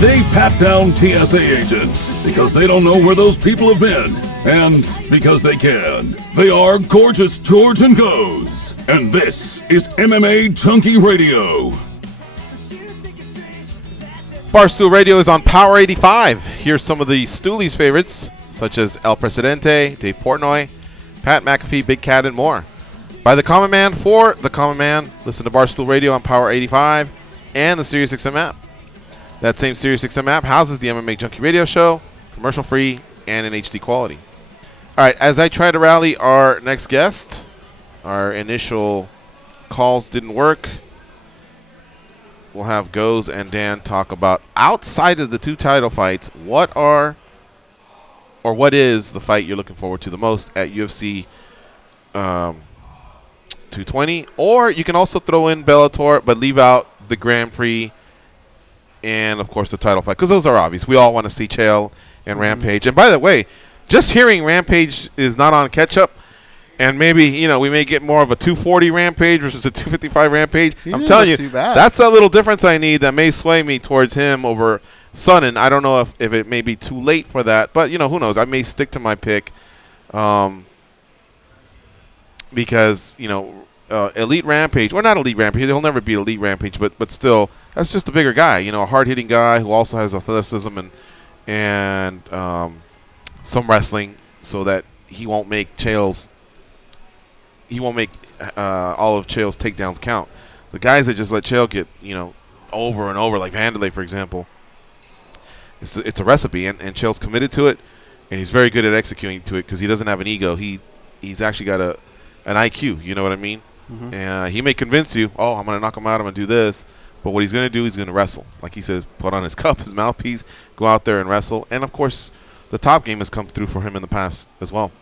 They pat down TSA agents because they don't know where those people have been, and because they can. They are Gorgeous George and Goes, and this is MMA Junkie Radio. Barstool Radio is on Power 85. Here's some of the Stoolies' favorites, such as El Presidente, Dave Portnoy, Pat McAfee, Big Cat, and more. By the Common Man, for the Common Man, listen to Barstool Radio on Power 85 and the SiriusXM app. That same SiriusXM app houses the MMA Junkie Radio Show, commercial-free and in HD quality. All right, as I try to rally our next guest, our initial calls didn't work. We'll have Goes and Dan talk about, outside of the two title fights, what is the fight you're looking forward to the most at UFC 220? Or you can also throw in Bellator, but leave out the Grand Prix and, of course, the title fight, because those are obvious. We all want to see Chael and Rampage. And, by the way, just hearing Rampage is not on catch-up, and maybe, we may get more of a 240 Rampage versus a 255 Rampage. I'm telling you, that's a little difference I need that may sway me towards him over Sonnen. I don't know if it may be too late for that, but, who knows. I may stick to my pick because, Elite Rampage, or not Elite Rampage, he'll never be Elite Rampage, but still, that's just a bigger guy, a hard-hitting guy who also has athleticism and some wrestling, so that he won't make all of Chael's takedowns count. The guys that just let Chael get, over and over, like Vanderlei, for example, it's a recipe, and Chael's committed to it, and he's very good at executing to it because he doesn't have an ego. He's actually got an IQ, you know what I mean? And he may convince you, oh, I'm going to knock him out, I'm going to do this. But what he's going to do, he's going to wrestle. Like he says, put on his cup, his mouthpiece, go out there and wrestle. And, of course, the top game has come through for him in the past as well.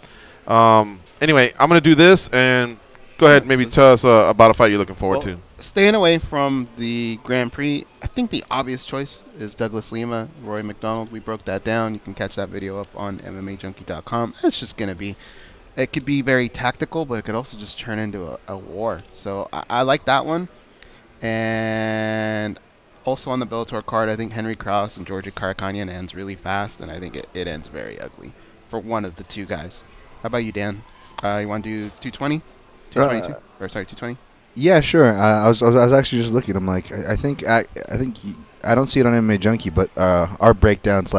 Anyway, I'm going to do this, and go ahead, maybe tell us about a fight you're looking forward to. Staying away from the Grand Prix, I think the obvious choice is Douglas Lima, Roy McDonald. We broke that down. You can catch that video up on MMAJunkie.com. It's just going to be, it could be very tactical, but it could also just turn into a war. So I like that one. And also on the Bellator card, I think Henry Krause and Georgi Karakhanyan ends really fast, and I think it ends very ugly for one of the two guys. How about you, Dan? You want to do 220? 222? Or sorry, 220? Yeah, sure. I was actually just looking. I'm like, I think I don't see it on MMA Junkie, but our breakdown /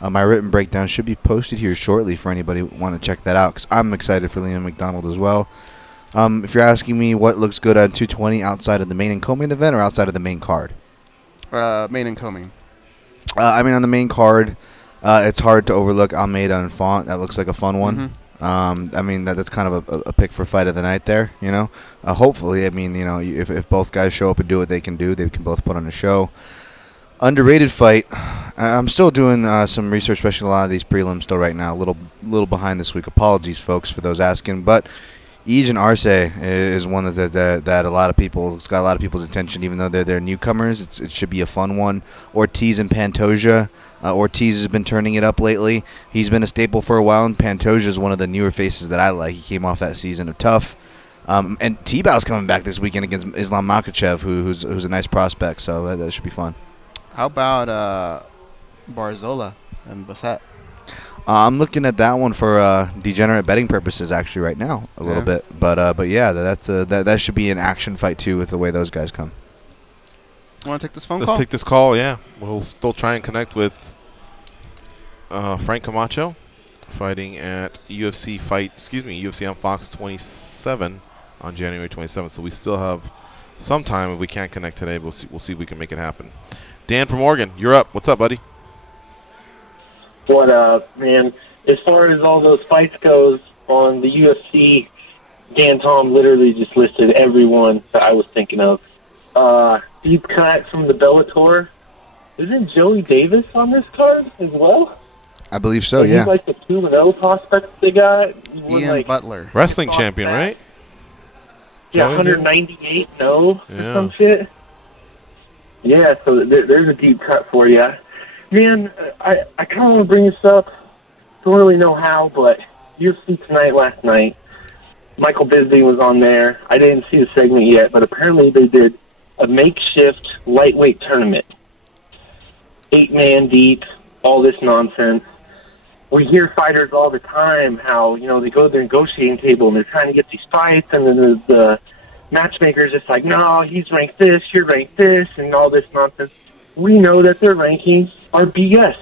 my written breakdown should be posted here shortly for anybody who want to check that out, because I'm excited for Liam McDonald as well. If you're asking me what looks good on 220 outside of the main and co-main event or outside of the main card? Main and co-main. I mean, on the main card, it's hard to overlook Almeida and Font. That looks like a fun one. I mean, that's kind of a pick for fight of the night there, hopefully, I mean, if both guys show up and do what they can do, they can both put on a show. Underrated fight. I'm still doing some research, especially a lot of these prelims still right now. A little behind this week. Apologies, folks, for those asking. But Ige and Arce is one that a lot of people, it's got a lot of people's attention, even though they're newcomers. It should be a fun one. Ortiz and Pantoja. Ortiz has been turning it up lately. He's been a staple for a while, and Pantoja is one of the newer faces that I like. He came off that season of Tough. And T-Bow's coming back this weekend against Islam Makhachev, who's a nice prospect, so that should be fun. How about Barzola and Bassett? I'm looking at that one for degenerate betting purposes actually right now a little bit, but yeah, that should be an action fight too with the way those guys come. Want to take this phone call? Let's take this call. Yeah, we'll still try and connect with Frank Camacho, fighting at UFC on Fox 27 on January 27th. So we still have some time. If we can't connect today, we'll see if we can make it happen. Dan from Oregon, you're up. What's up, buddy? What up, man? As far as all those fights goes on the UFC, Dan Tom literally just listed everyone that I was thinking of. Deep cut from the Bellator. Isn't Joey Davis on this card as well? I believe so, He's like the 2-0 prospect they got. Ian Butler. Wrestling champion, right? Yeah, 198 or some shit. Yeah, so there's a deep cut for you. Man, I kind of want to bring this up. Don't really know how, but UFC Tonight last night. Michael Bisping was on there. I didn't see the segment yet, but apparently they did a makeshift lightweight tournament. 8-man deep, all this nonsense. We hear fighters all the time how, they go to the negotiating table and they're trying to get these fights, and then the matchmaker's just like, no, he's ranked this, you're ranked this, and all this nonsense. We know that their rankings are BS,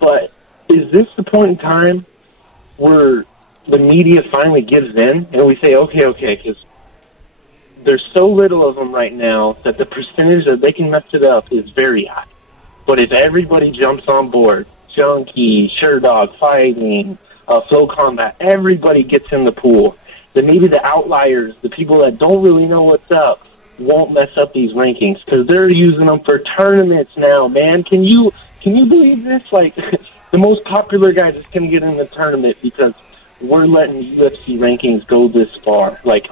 but is this the point in time where the media finally gives in and we say, okay, because there's so little of them right now that the percentage that they can mess it up is very high. But if everybody jumps on board, Junkie, Sherdog, Fighting, Flow Combat, everybody gets in the pool, then maybe the outliers, the people that don't really know what's up, won't mess up these rankings because they're using them for tournaments now, man. Can you believe this? Like, the most popular guy just can get in the tournament because we're letting UFC rankings go this far. Like,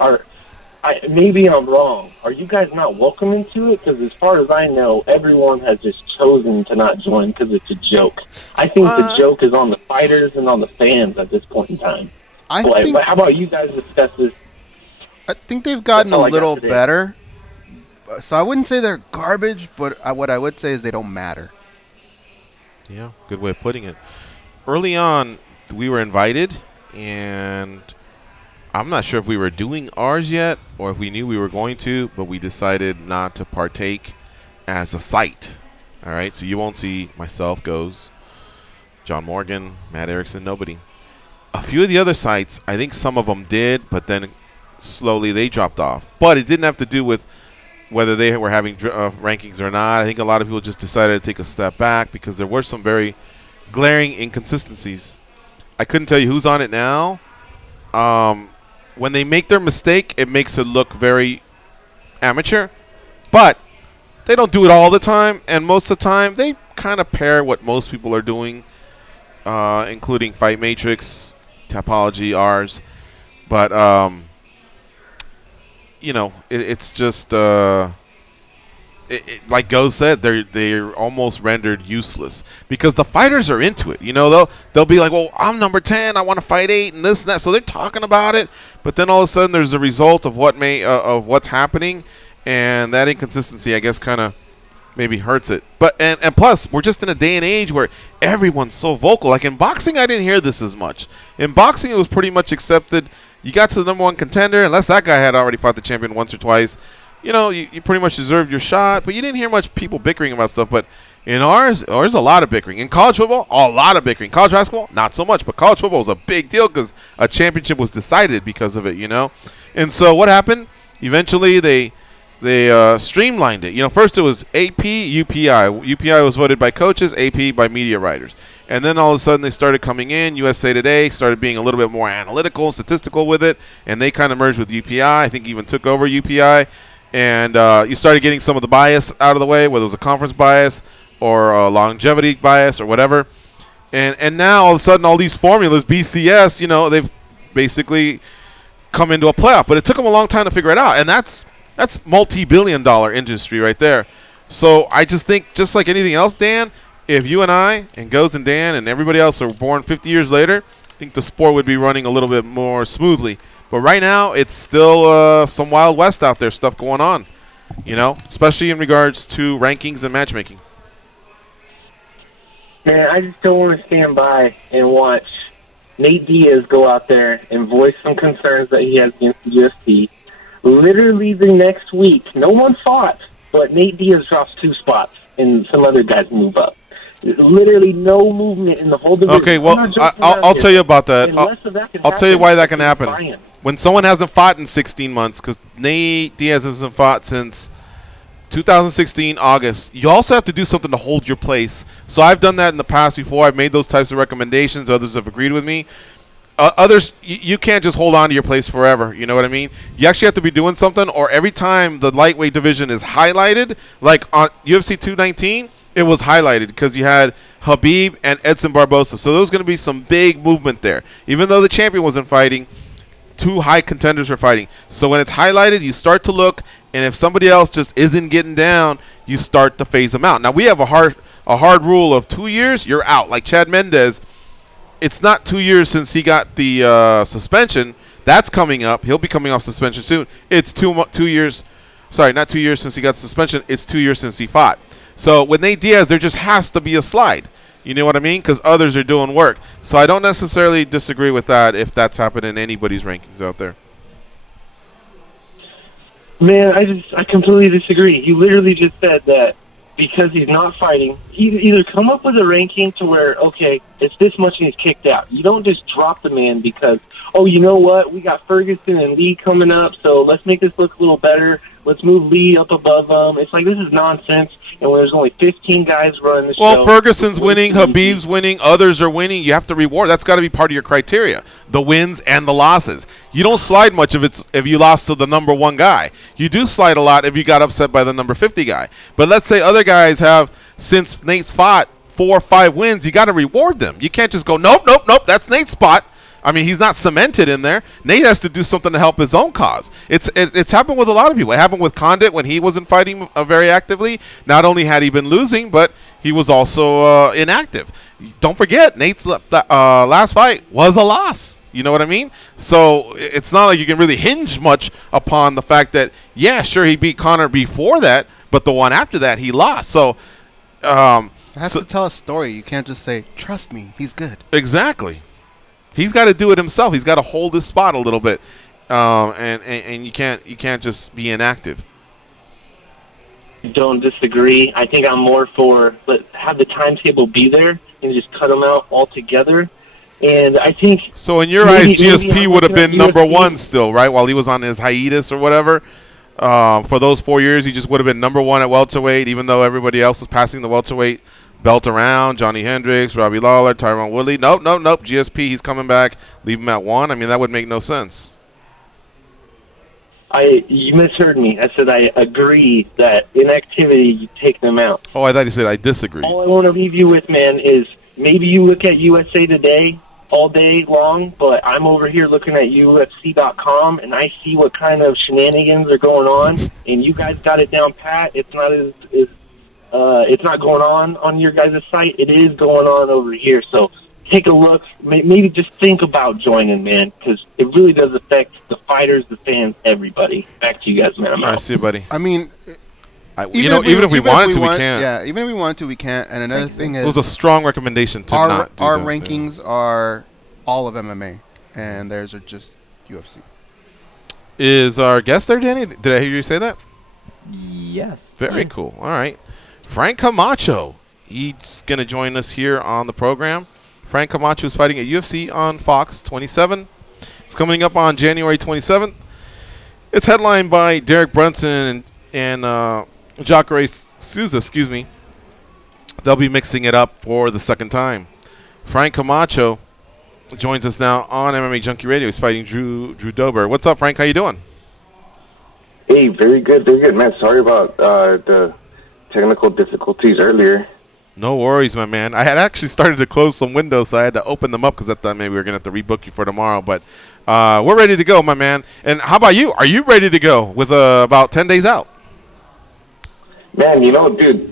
maybe I'm wrong. Are you guys not welcome into it? Because as far as I know, everyone has just chosen to not join because it's a joke. I think the joke is on the fighters and on the fans at this point in time. But how about you guys discuss this? I think they've gotten a little better. So I wouldn't say they're garbage, but what I would say is they don't matter. Yeah, good way of putting it. Early on, we were invited, and I'm not sure if we were doing ours yet or if we knew we were going to, but we decided not to partake as a site. All right, so you won't see myself, Goes, John Morgan, Matt Erickson, nobody. A few of the other sites, I think some of them did, but then slowly they dropped off. But it didn't have to do with whether they were having rankings or not. I think a lot of people just decided to take a step back because there were some very glaring inconsistencies. I couldn't tell you who's on it now. When they make their mistake, it makes it look very amateur. But they don't do it all the time, and most of the time they kind of pair what most people are doing, including Fight Matrix, Tapology, ours. But it's just like Goz said, they're almost rendered useless because the fighters are into it. They'll be like, well, I'm number 10, I want to fight 8 and this and that. So they're talking about it, but then all of a sudden there's a result of what's happening, and that inconsistency, I guess, kind of maybe hurts it. But and plus, we're just in a day and age where everyone's so vocal. Like in boxing, I didn't hear this as much. In boxing, it was pretty much accepted. You got to the #1 contender, unless that guy had already fought the champion once or twice. You pretty much deserved your shot, but you didn't hear much people bickering about stuff. But in ours, there's a lot of bickering. In college football, a lot of bickering. College basketball, not so much. But college football was a big deal because a championship was decided because of it, And so what happened? Eventually, they streamlined it. First it was AP, UPI. UPI was voted by coaches, AP by media writers. And then all of a sudden they started coming in. USA Today started being a little bit more analytical, statistical with it, and they kind of merged with UPI. I think even took over UPI. And you started getting some of the bias out of the way, whether it was a conference bias or a longevity bias or whatever. And now all of a sudden all these formulas, BCS, they've basically come into a playoff. But it took them a long time to figure it out. And that's multi-billion-dollar industry right there. So I just think, just like anything else, Dan, if you and I and Goz and Dan and everybody else are born 50 years later, I think the sport would be running a little bit more smoothly. But right now, it's still some Wild West out there stuff going on, especially in regards to rankings and matchmaking. Man, I just don't want to stand by and watch Nate Diaz go out there and voice some concerns that he has against the UFC. Literally the next week, no one fought, but Nate Diaz drops 2 spots and some other guys move up. Literally no movement in the whole division. Okay, well, I'll tell you about that. I'll tell you why that can happen. When someone hasn't fought in 16 months, because Nate Diaz hasn't fought since 2016 August, you also have to do something to hold your place. So I've done that in the past before. I've made those types of recommendations. Others have agreed with me. Others, you can't just hold on to your place forever. You know what I mean? You actually have to be doing something, or every time the lightweight division is highlighted, like on UFC 219, it was highlighted because you had Khabib and Edson Barbosa. So there was going to be some big movement there. Even though the champion wasn't fighting, 2 high contenders were fighting. So when it's highlighted, you start to look, and if somebody else just isn't getting down, you start to phase them out. Now, we have a hard rule of 2 years, you're out. Like Chad Mendez, it's not 2 years since he got the suspension, That's coming up. He'll be coming off suspension soon. It's 2 years. Sorry, not 2 years since he got suspension. It's 2 years since he fought. So with Nate Diaz, there just has to be a slide. You know what I mean? Because others are doing work. So I don't necessarily disagree with that if that's happened in anybody's rankings out there. Man, I completely disagree. You literally just said that because he's not fighting, either come up with a ranking to where, okay, it's this much and he's kicked out. You don't just drop the man because, oh, you know what? We got Ferguson and Lee coming up, so let's make this look a little better. Let's move Lee up above them. It's like, this is nonsense. And when there's only 15 guys running the show. Well, Ferguson's winning, Khabib's winning, others are winning. You have to reward. That's got to be part of your criteria, the wins and the losses. You don't slide much if you lost to the number 1 guy. You do slide a lot if you got upset by the number 50 guy. But let's say other guys have, since Nate's fought, 4 or 5 wins. You got to reward them. You can't just go, nope, nope, nope, that's Nate's spot. I mean, he's not cemented in there. Nate has to do something to help his own cause. It's happened with a lot of people. It happened with Condit when he wasn't fighting very actively. Not only had he been losing, but he was also inactive. Don't forget, Nate's last fight was a loss. You know what I mean? So it's not like you can really hinge much upon the fact that, yeah, sure, he beat Conor before that, but the one after that, he lost. So it has to tell a story. You can't just say, trust me, he's good. Exactly. He's got to do it himself. He's got to hold his spot a little bit, and you can't just be inactive. Don't disagree. I think I'm more for have the timetable be there and just cut them out altogether. And I think so. In your eyes, GSP would have been number 1 still, right? While he was on his hiatus or whatever. For those 4 years, he just would have been number 1 at welterweight, even though everybody else was passing the welterweight belt around. Johnny Hendricks, Robbie Lawler, Tyron Woodley. Nope. GSP, he's coming back. Leave him at 1. I mean, that would make no sense. You misheard me. I said I agree that inactivity, you take them out. Oh, I thought you said I disagree. All I want to leave you with, man, is maybe you look at USA Today all day long, but I'm over here looking at UFC.com, and I see what kind of shenanigans are going on, and you guys got it down pat. It's not it's not going on your guys' site. It is going on over here. So take a look. Maybe just think about joining, man, because it really does affect the fighters, the fans, everybody. Back to you guys, man. I see you, buddy. I mean, even if we wanted to, we can't. Yeah, even if we wanted to, we can't. And another thing is, it was a strong recommendation to not do our that, rankings are all of MMA, and theirs are just UFC. Is our guest there, Danny? Did I hear you say that? Yes. Very cool. All right. Frank Camacho. He's going to join us here on the program. Frank Camacho is fighting at UFC on Fox 27. It's coming up on January 27th. It's headlined by Derek Brunson and Jacare Souza, excuse me. They'll be mixing it up for the second time. Frank Camacho joins us now on MMA Junkie Radio. He's fighting Drew Dober. What's up, Frank? How you doing? Hey, very good, man. Sorry about the technical difficulties earlier. No worries, my man. I had actually started to close some windows, so I had to open them up because I thought maybe we were going to have to rebook you for tomorrow. But we're ready to go, my man. And how about you? Are you ready to go with about 10 days out? Man, dude,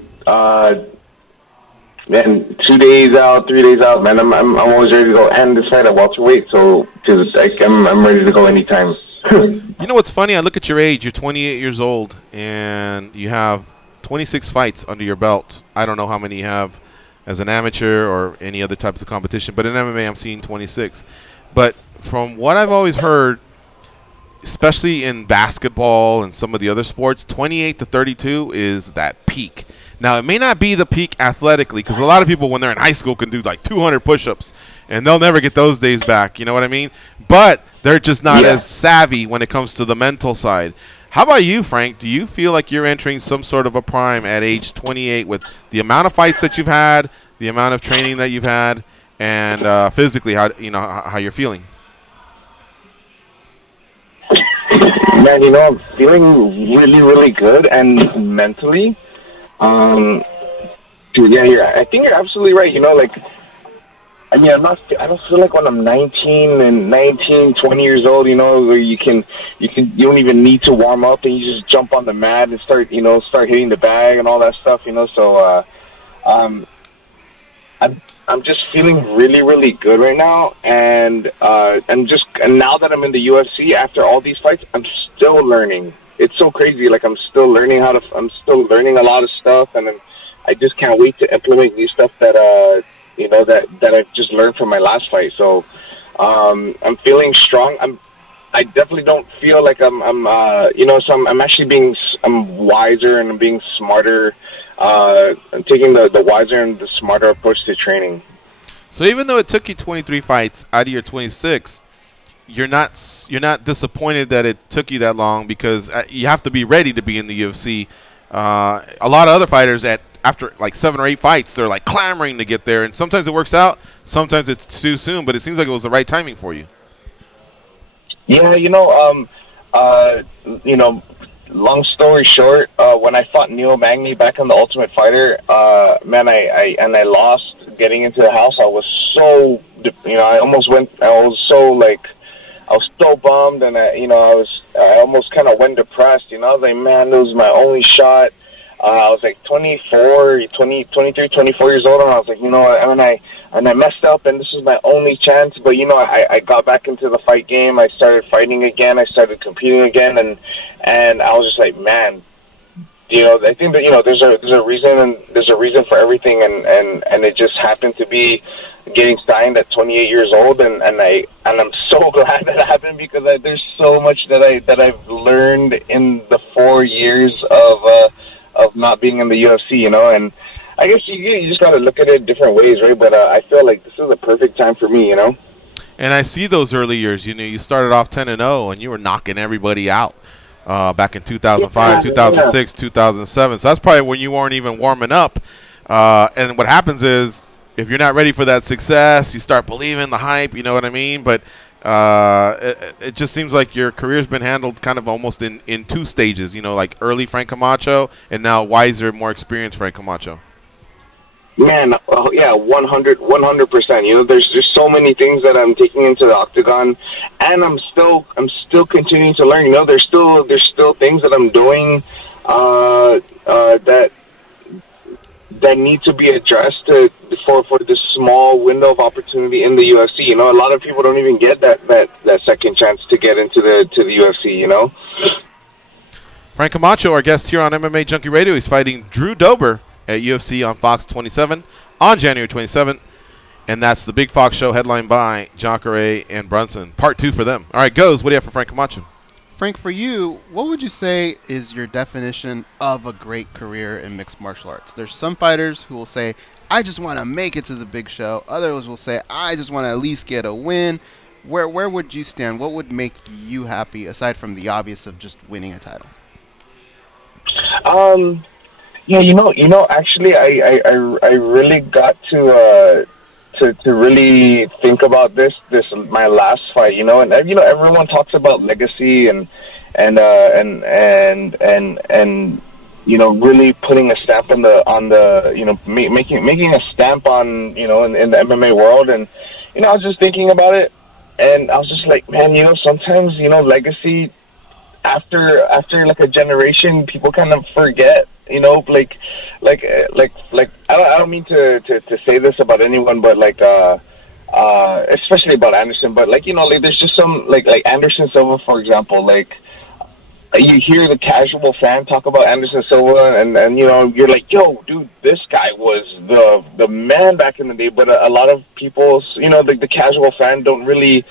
man, 2 days out, 3 days out, man. I'm always ready to go. And this fight at welterweight, so I'm ready to go anytime. You know what's funny? I look at your age. You're 28 years old, and you have 26 fights under your belt. I don't know how many you have as an amateur or any other types of competition, but in MMA I'm seeing 26. But from what I've always heard, especially in basketball and some of the other sports, 28 to 32 is that peak. Now, it may not be the peak athletically, because a lot of people when they're in high school can do like 200 push-ups, and they'll never get those days back, you know what I mean? But they're just not as savvy when it comes to the mental side. How about you, Frank? Do you feel like you're entering some sort of a prime at age 28 with the amount of fights that you've had, the amount of training that you've had, and physically how you're feeling? Man, I'm feeling really, really good, and mentally, dude, yeah, I think you're absolutely right. I don't feel like when I'm 19, 20 years old, where you don't even need to warm up and you just jump on the mat and start hitting the bag and all that stuff, so, I'm just feeling really, really good right now, and now that I'm in the UFC after all these fights, I'm still learning. It's so crazy. Like I'm still learning I'm still learning a lot of stuff, and I just can't wait to implement new stuff that that I've just learned from my last fight. So I'm feeling strong. I definitely don't feel like I'm actually I'm wiser and I'm being smarter. I'm taking the wiser and the smarter approach to training. So even though it took you 23 fights out of your 26, you're not disappointed that it took you that long, because you have to be ready to be in the UFC. A lot of other fighters after like 7 or 8 fights, they're like clamoring to get there, and sometimes it works out, sometimes it's too soon. But it seems like it was the right timing for you. Yeah, long story short, when I fought Neil Magny back in the Ultimate Fighter, man, I lost getting into the house. I was so, I was so bummed, and I almost kind of went depressed. I was like, man, it was my only shot. I was like 23, 24 years old, and I was like, and I messed up, and this was my only chance. But I got back into the fight game. I started fighting again. I started competing again, and I was just like, man, I think that there's a reason, and there's a reason for everything, and it just happened to be getting signed at 28 years old, and I'm so glad that happened, because there's so much that I've learned in the 4 years of not being in the UFC, and I guess you just got to look at it different ways, right? But I feel like this is a perfect time for me, And I see those early years. You started off 10-0, and you were knocking everybody out back in 2005, 2006, 2007. So that's probably when you weren't even warming up. And what happens is, if you're not ready for that success, you start believing the hype. You know what I mean? But it just seems like your career's been handled kind of almost in 2 stages. Like early Frank Camacho, and now wiser, more experienced Frank Camacho. Man, yeah, 100%. There's just so many things that I'm taking into the octagon, and I'm still continuing to learn. There's still things that I'm doing that need to be addressed for this small window of opportunity in the UFC. A lot of people don't even get that second chance to get into the UFC. Frank Camacho, our guest here on MMA Junkie Radio, he's fighting Drew Dober at UFC on Fox 27 on January 27th, and that's the Big Fox Show, headlined by Jacare and Brunson. Part 2 for them. All right, Goes, what do you have for Frank Camacho? Frank, for you, what would you say is your definition of a great career in mixed martial arts? There's some fighters who will say, I just want to make it to the big show. Others will say, I just want to at least get a win. Where would you stand? What would make you happy, aside from the obvious of just winning a title? Yeah, actually, I really got to really think about this my last fight, and everyone talks about legacy and really putting a stamp on the making a stamp on in the MMA world, and I was just thinking about it, and I was just like, man, sometimes legacy after like a generation, people kind of forget. I don't mean to say this about anyone, but especially about Anderson, but there's just some like Anderson Silva, for example. You hear the casual fan talk about Anderson Silva, and you're like, yo, dude, this guy was the man back in the day. But a lot of people, the casual fan don't really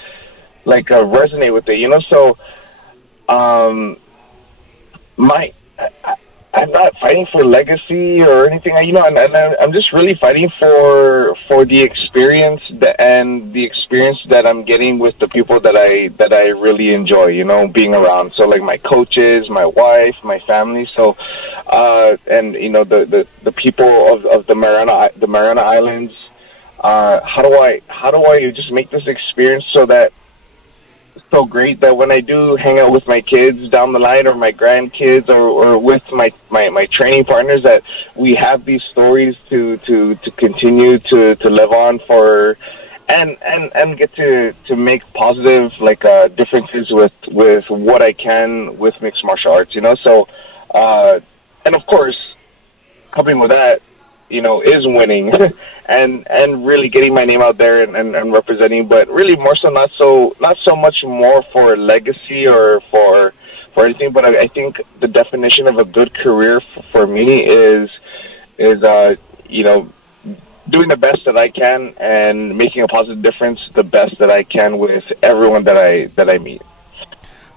resonate with it. So I'm not fighting for legacy or anything, and I'm just really fighting for the experience and the experience that I'm getting with the people that I really enjoy, being around. So my coaches, my wife, my family. So, and the people of the Mariana Islands. How do I just make this experience so great that when I do hang out with my kids down the line, or my grandkids, or with my training partners, that we have these stories to continue to live on for, and get to make positive differences with what I can with mixed martial arts, So and of course, coupled with that, is winning and really getting my name out there and representing, but really more so not so much more for legacy or for anything, but I think the definition of a good career for me is doing the best that I can and making a positive difference the best that I can with everyone that I meet.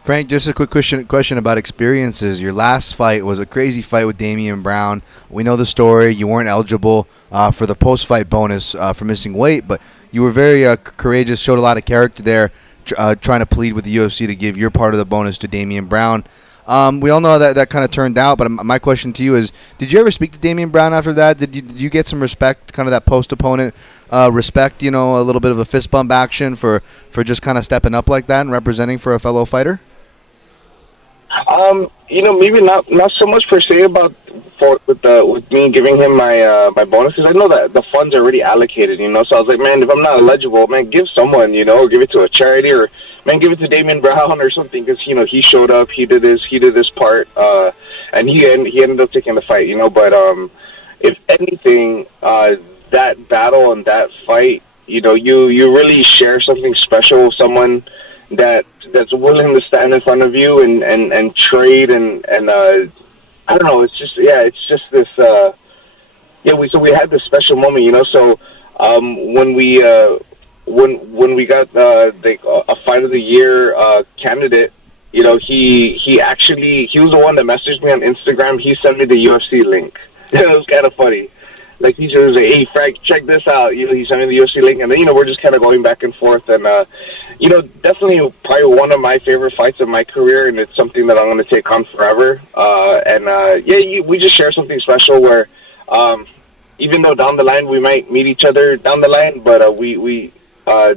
Frank, just a quick question about experiences. Your last fight was a crazy fight with Damian Brown. We know the story. You weren't eligible for the post-fight bonus for missing weight, but you were very courageous, showed a lot of character there, trying to plead with the UFC to give your part of the bonus to Damian Brown. We all know that kind of turned out, but my question to you is, did you ever speak to Damian Brown after that? Did you get some respect, kind of that post-opponent respect, a little bit of a fist bump action for just kind of stepping up like that and representing for a fellow fighter? Maybe not so much per se with me giving him my my bonuses. I know that the funds are already allocated, so I was like, man, if I'm not eligible, man, give someone, or give it to a charity, or man, give it to Damian Brown or something, because he showed up, he did his part, and he ended up taking the fight, but if anything, that battle and that fight, you really share something special with someone that's willing to stand in front of you and trade and I don't know, it's just this so we had this special moment, so when we got a fight of the year candidate, he was the one that messaged me on Instagram. He sent me the UFC link. It was kind of funny. Like, he just was like, hey, Frank, check this out. He sent me the UFC link, and then, we're just kind of going back and forth. And, definitely probably one of my favorite fights of my career, and it's something that I'm going to take on forever. We just share something special where, even though down the line we might meet each other down the line, but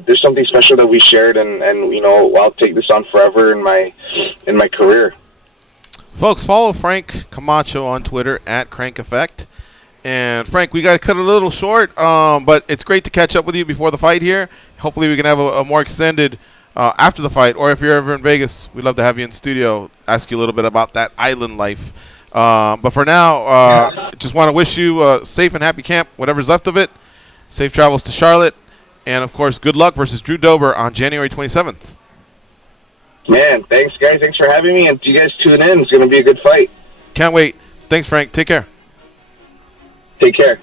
there's something special that we shared, and I'll take this on forever in my career. Folks, follow Frank Camacho on Twitter @CrankEffect. And Frank, we got to cut a little short, but it's great to catch up with you before the fight here. Hopefully we can have a more extended after the fight, or if you're ever in Vegas, we'd love to have you in studio, ask you a little bit about that island life. But for now, just want to wish you a safe and happy camp, whatever's left of it. Safe travels to Charlotte. And, of course, good luck versus Drew Dober on January 27th. Man, thanks, guys. Thanks for having me. And you guys tune in. It's going to be a good fight. Can't wait. Thanks, Frank. Take care. Take care.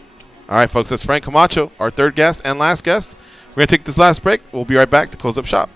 All right, folks. That's Frank Camacho, our third guest and last guest. We're going to take this last break. We'll be right back to close up shop.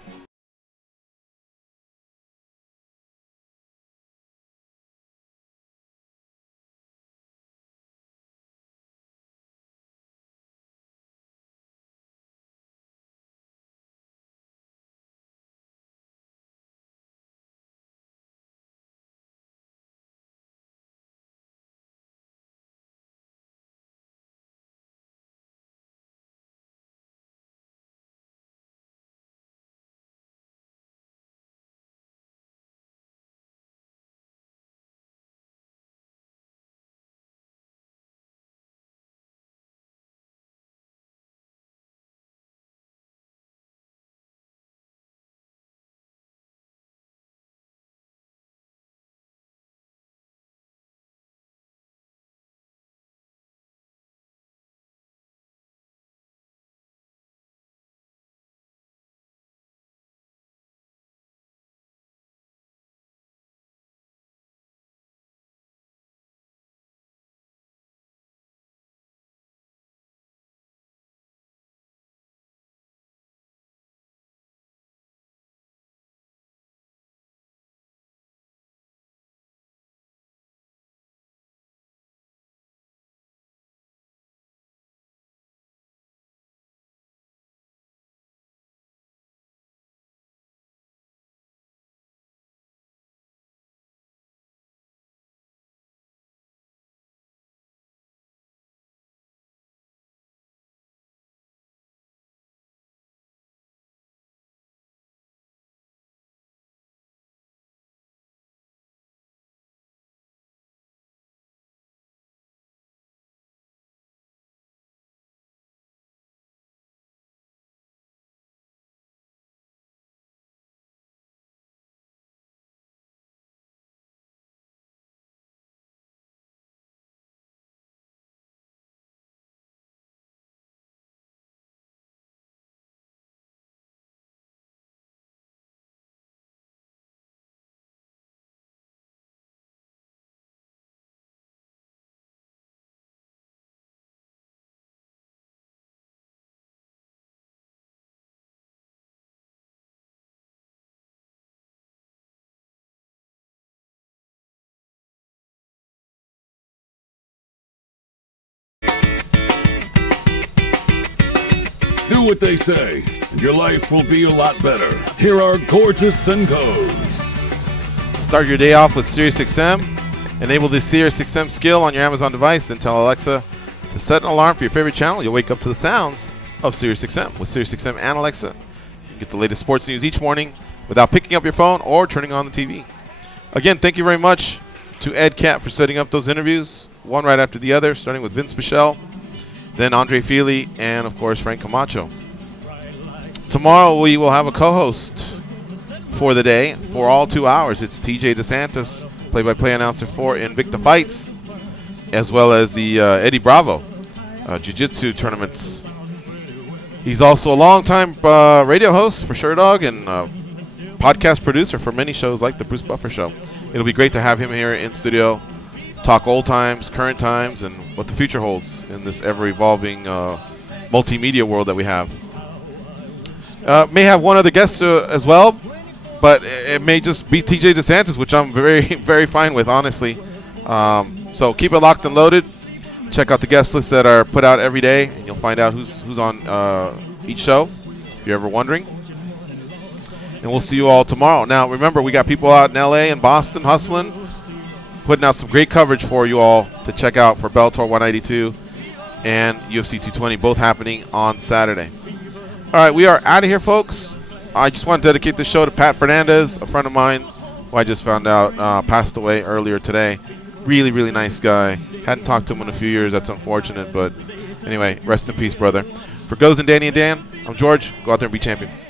Do what they say, and your life will be a lot better. Here are Gorgeous and Goes. Start your day off with SiriusXM. Enable the SiriusXM skill on your Amazon device, then tell Alexa to set an alarm for your favorite channel. You'll wake up to the sounds of SiriusXM. With SiriusXM and Alexa, you get the latest sports news each morning without picking up your phone or turning on the TV. Again, thank you very much to Ed Cat for setting up those interviews, one right after the other, starting with Vinc Pichel, then Andre Fili, and, of course, Frank Camacho. Tomorrow we will have a co-host for the day for all 2 hours. It's TJ DeSantis, play-by-play announcer for Invicta Fights, as well as the Eddie Bravo Jiu-Jitsu tournaments. He's also a longtime radio host for Sure Dog and podcast producer for many shows like The Bruce Buffer Show. It'll be great to have him here in studio, talk old times, current times, and what the future holds in this ever-evolving multimedia world that we have. May have one other guest as well, but it may just be TJ DeSantis, which I'm very, very fine with, honestly. So keep it locked and loaded. Check out the guest lists that are put out every day, and you'll find out who's on each show, if you're ever wondering. And we'll see you all tomorrow. Now, remember, we got people out in L.A. and Boston hustling, putting out some great coverage for you all to check out for Bellator 192 and UFC 220, both happening on Saturday. All right, we are out of here, folks. I just want to dedicate this show to Pat Fernandez, a friend of mine who I just found out passed away earlier today. Really, really nice guy. Hadn't talked to him in a few years. That's unfortunate, but anyway, rest in peace, brother. For Goes and Danny and Dan, I'm George. Go out there and be champions.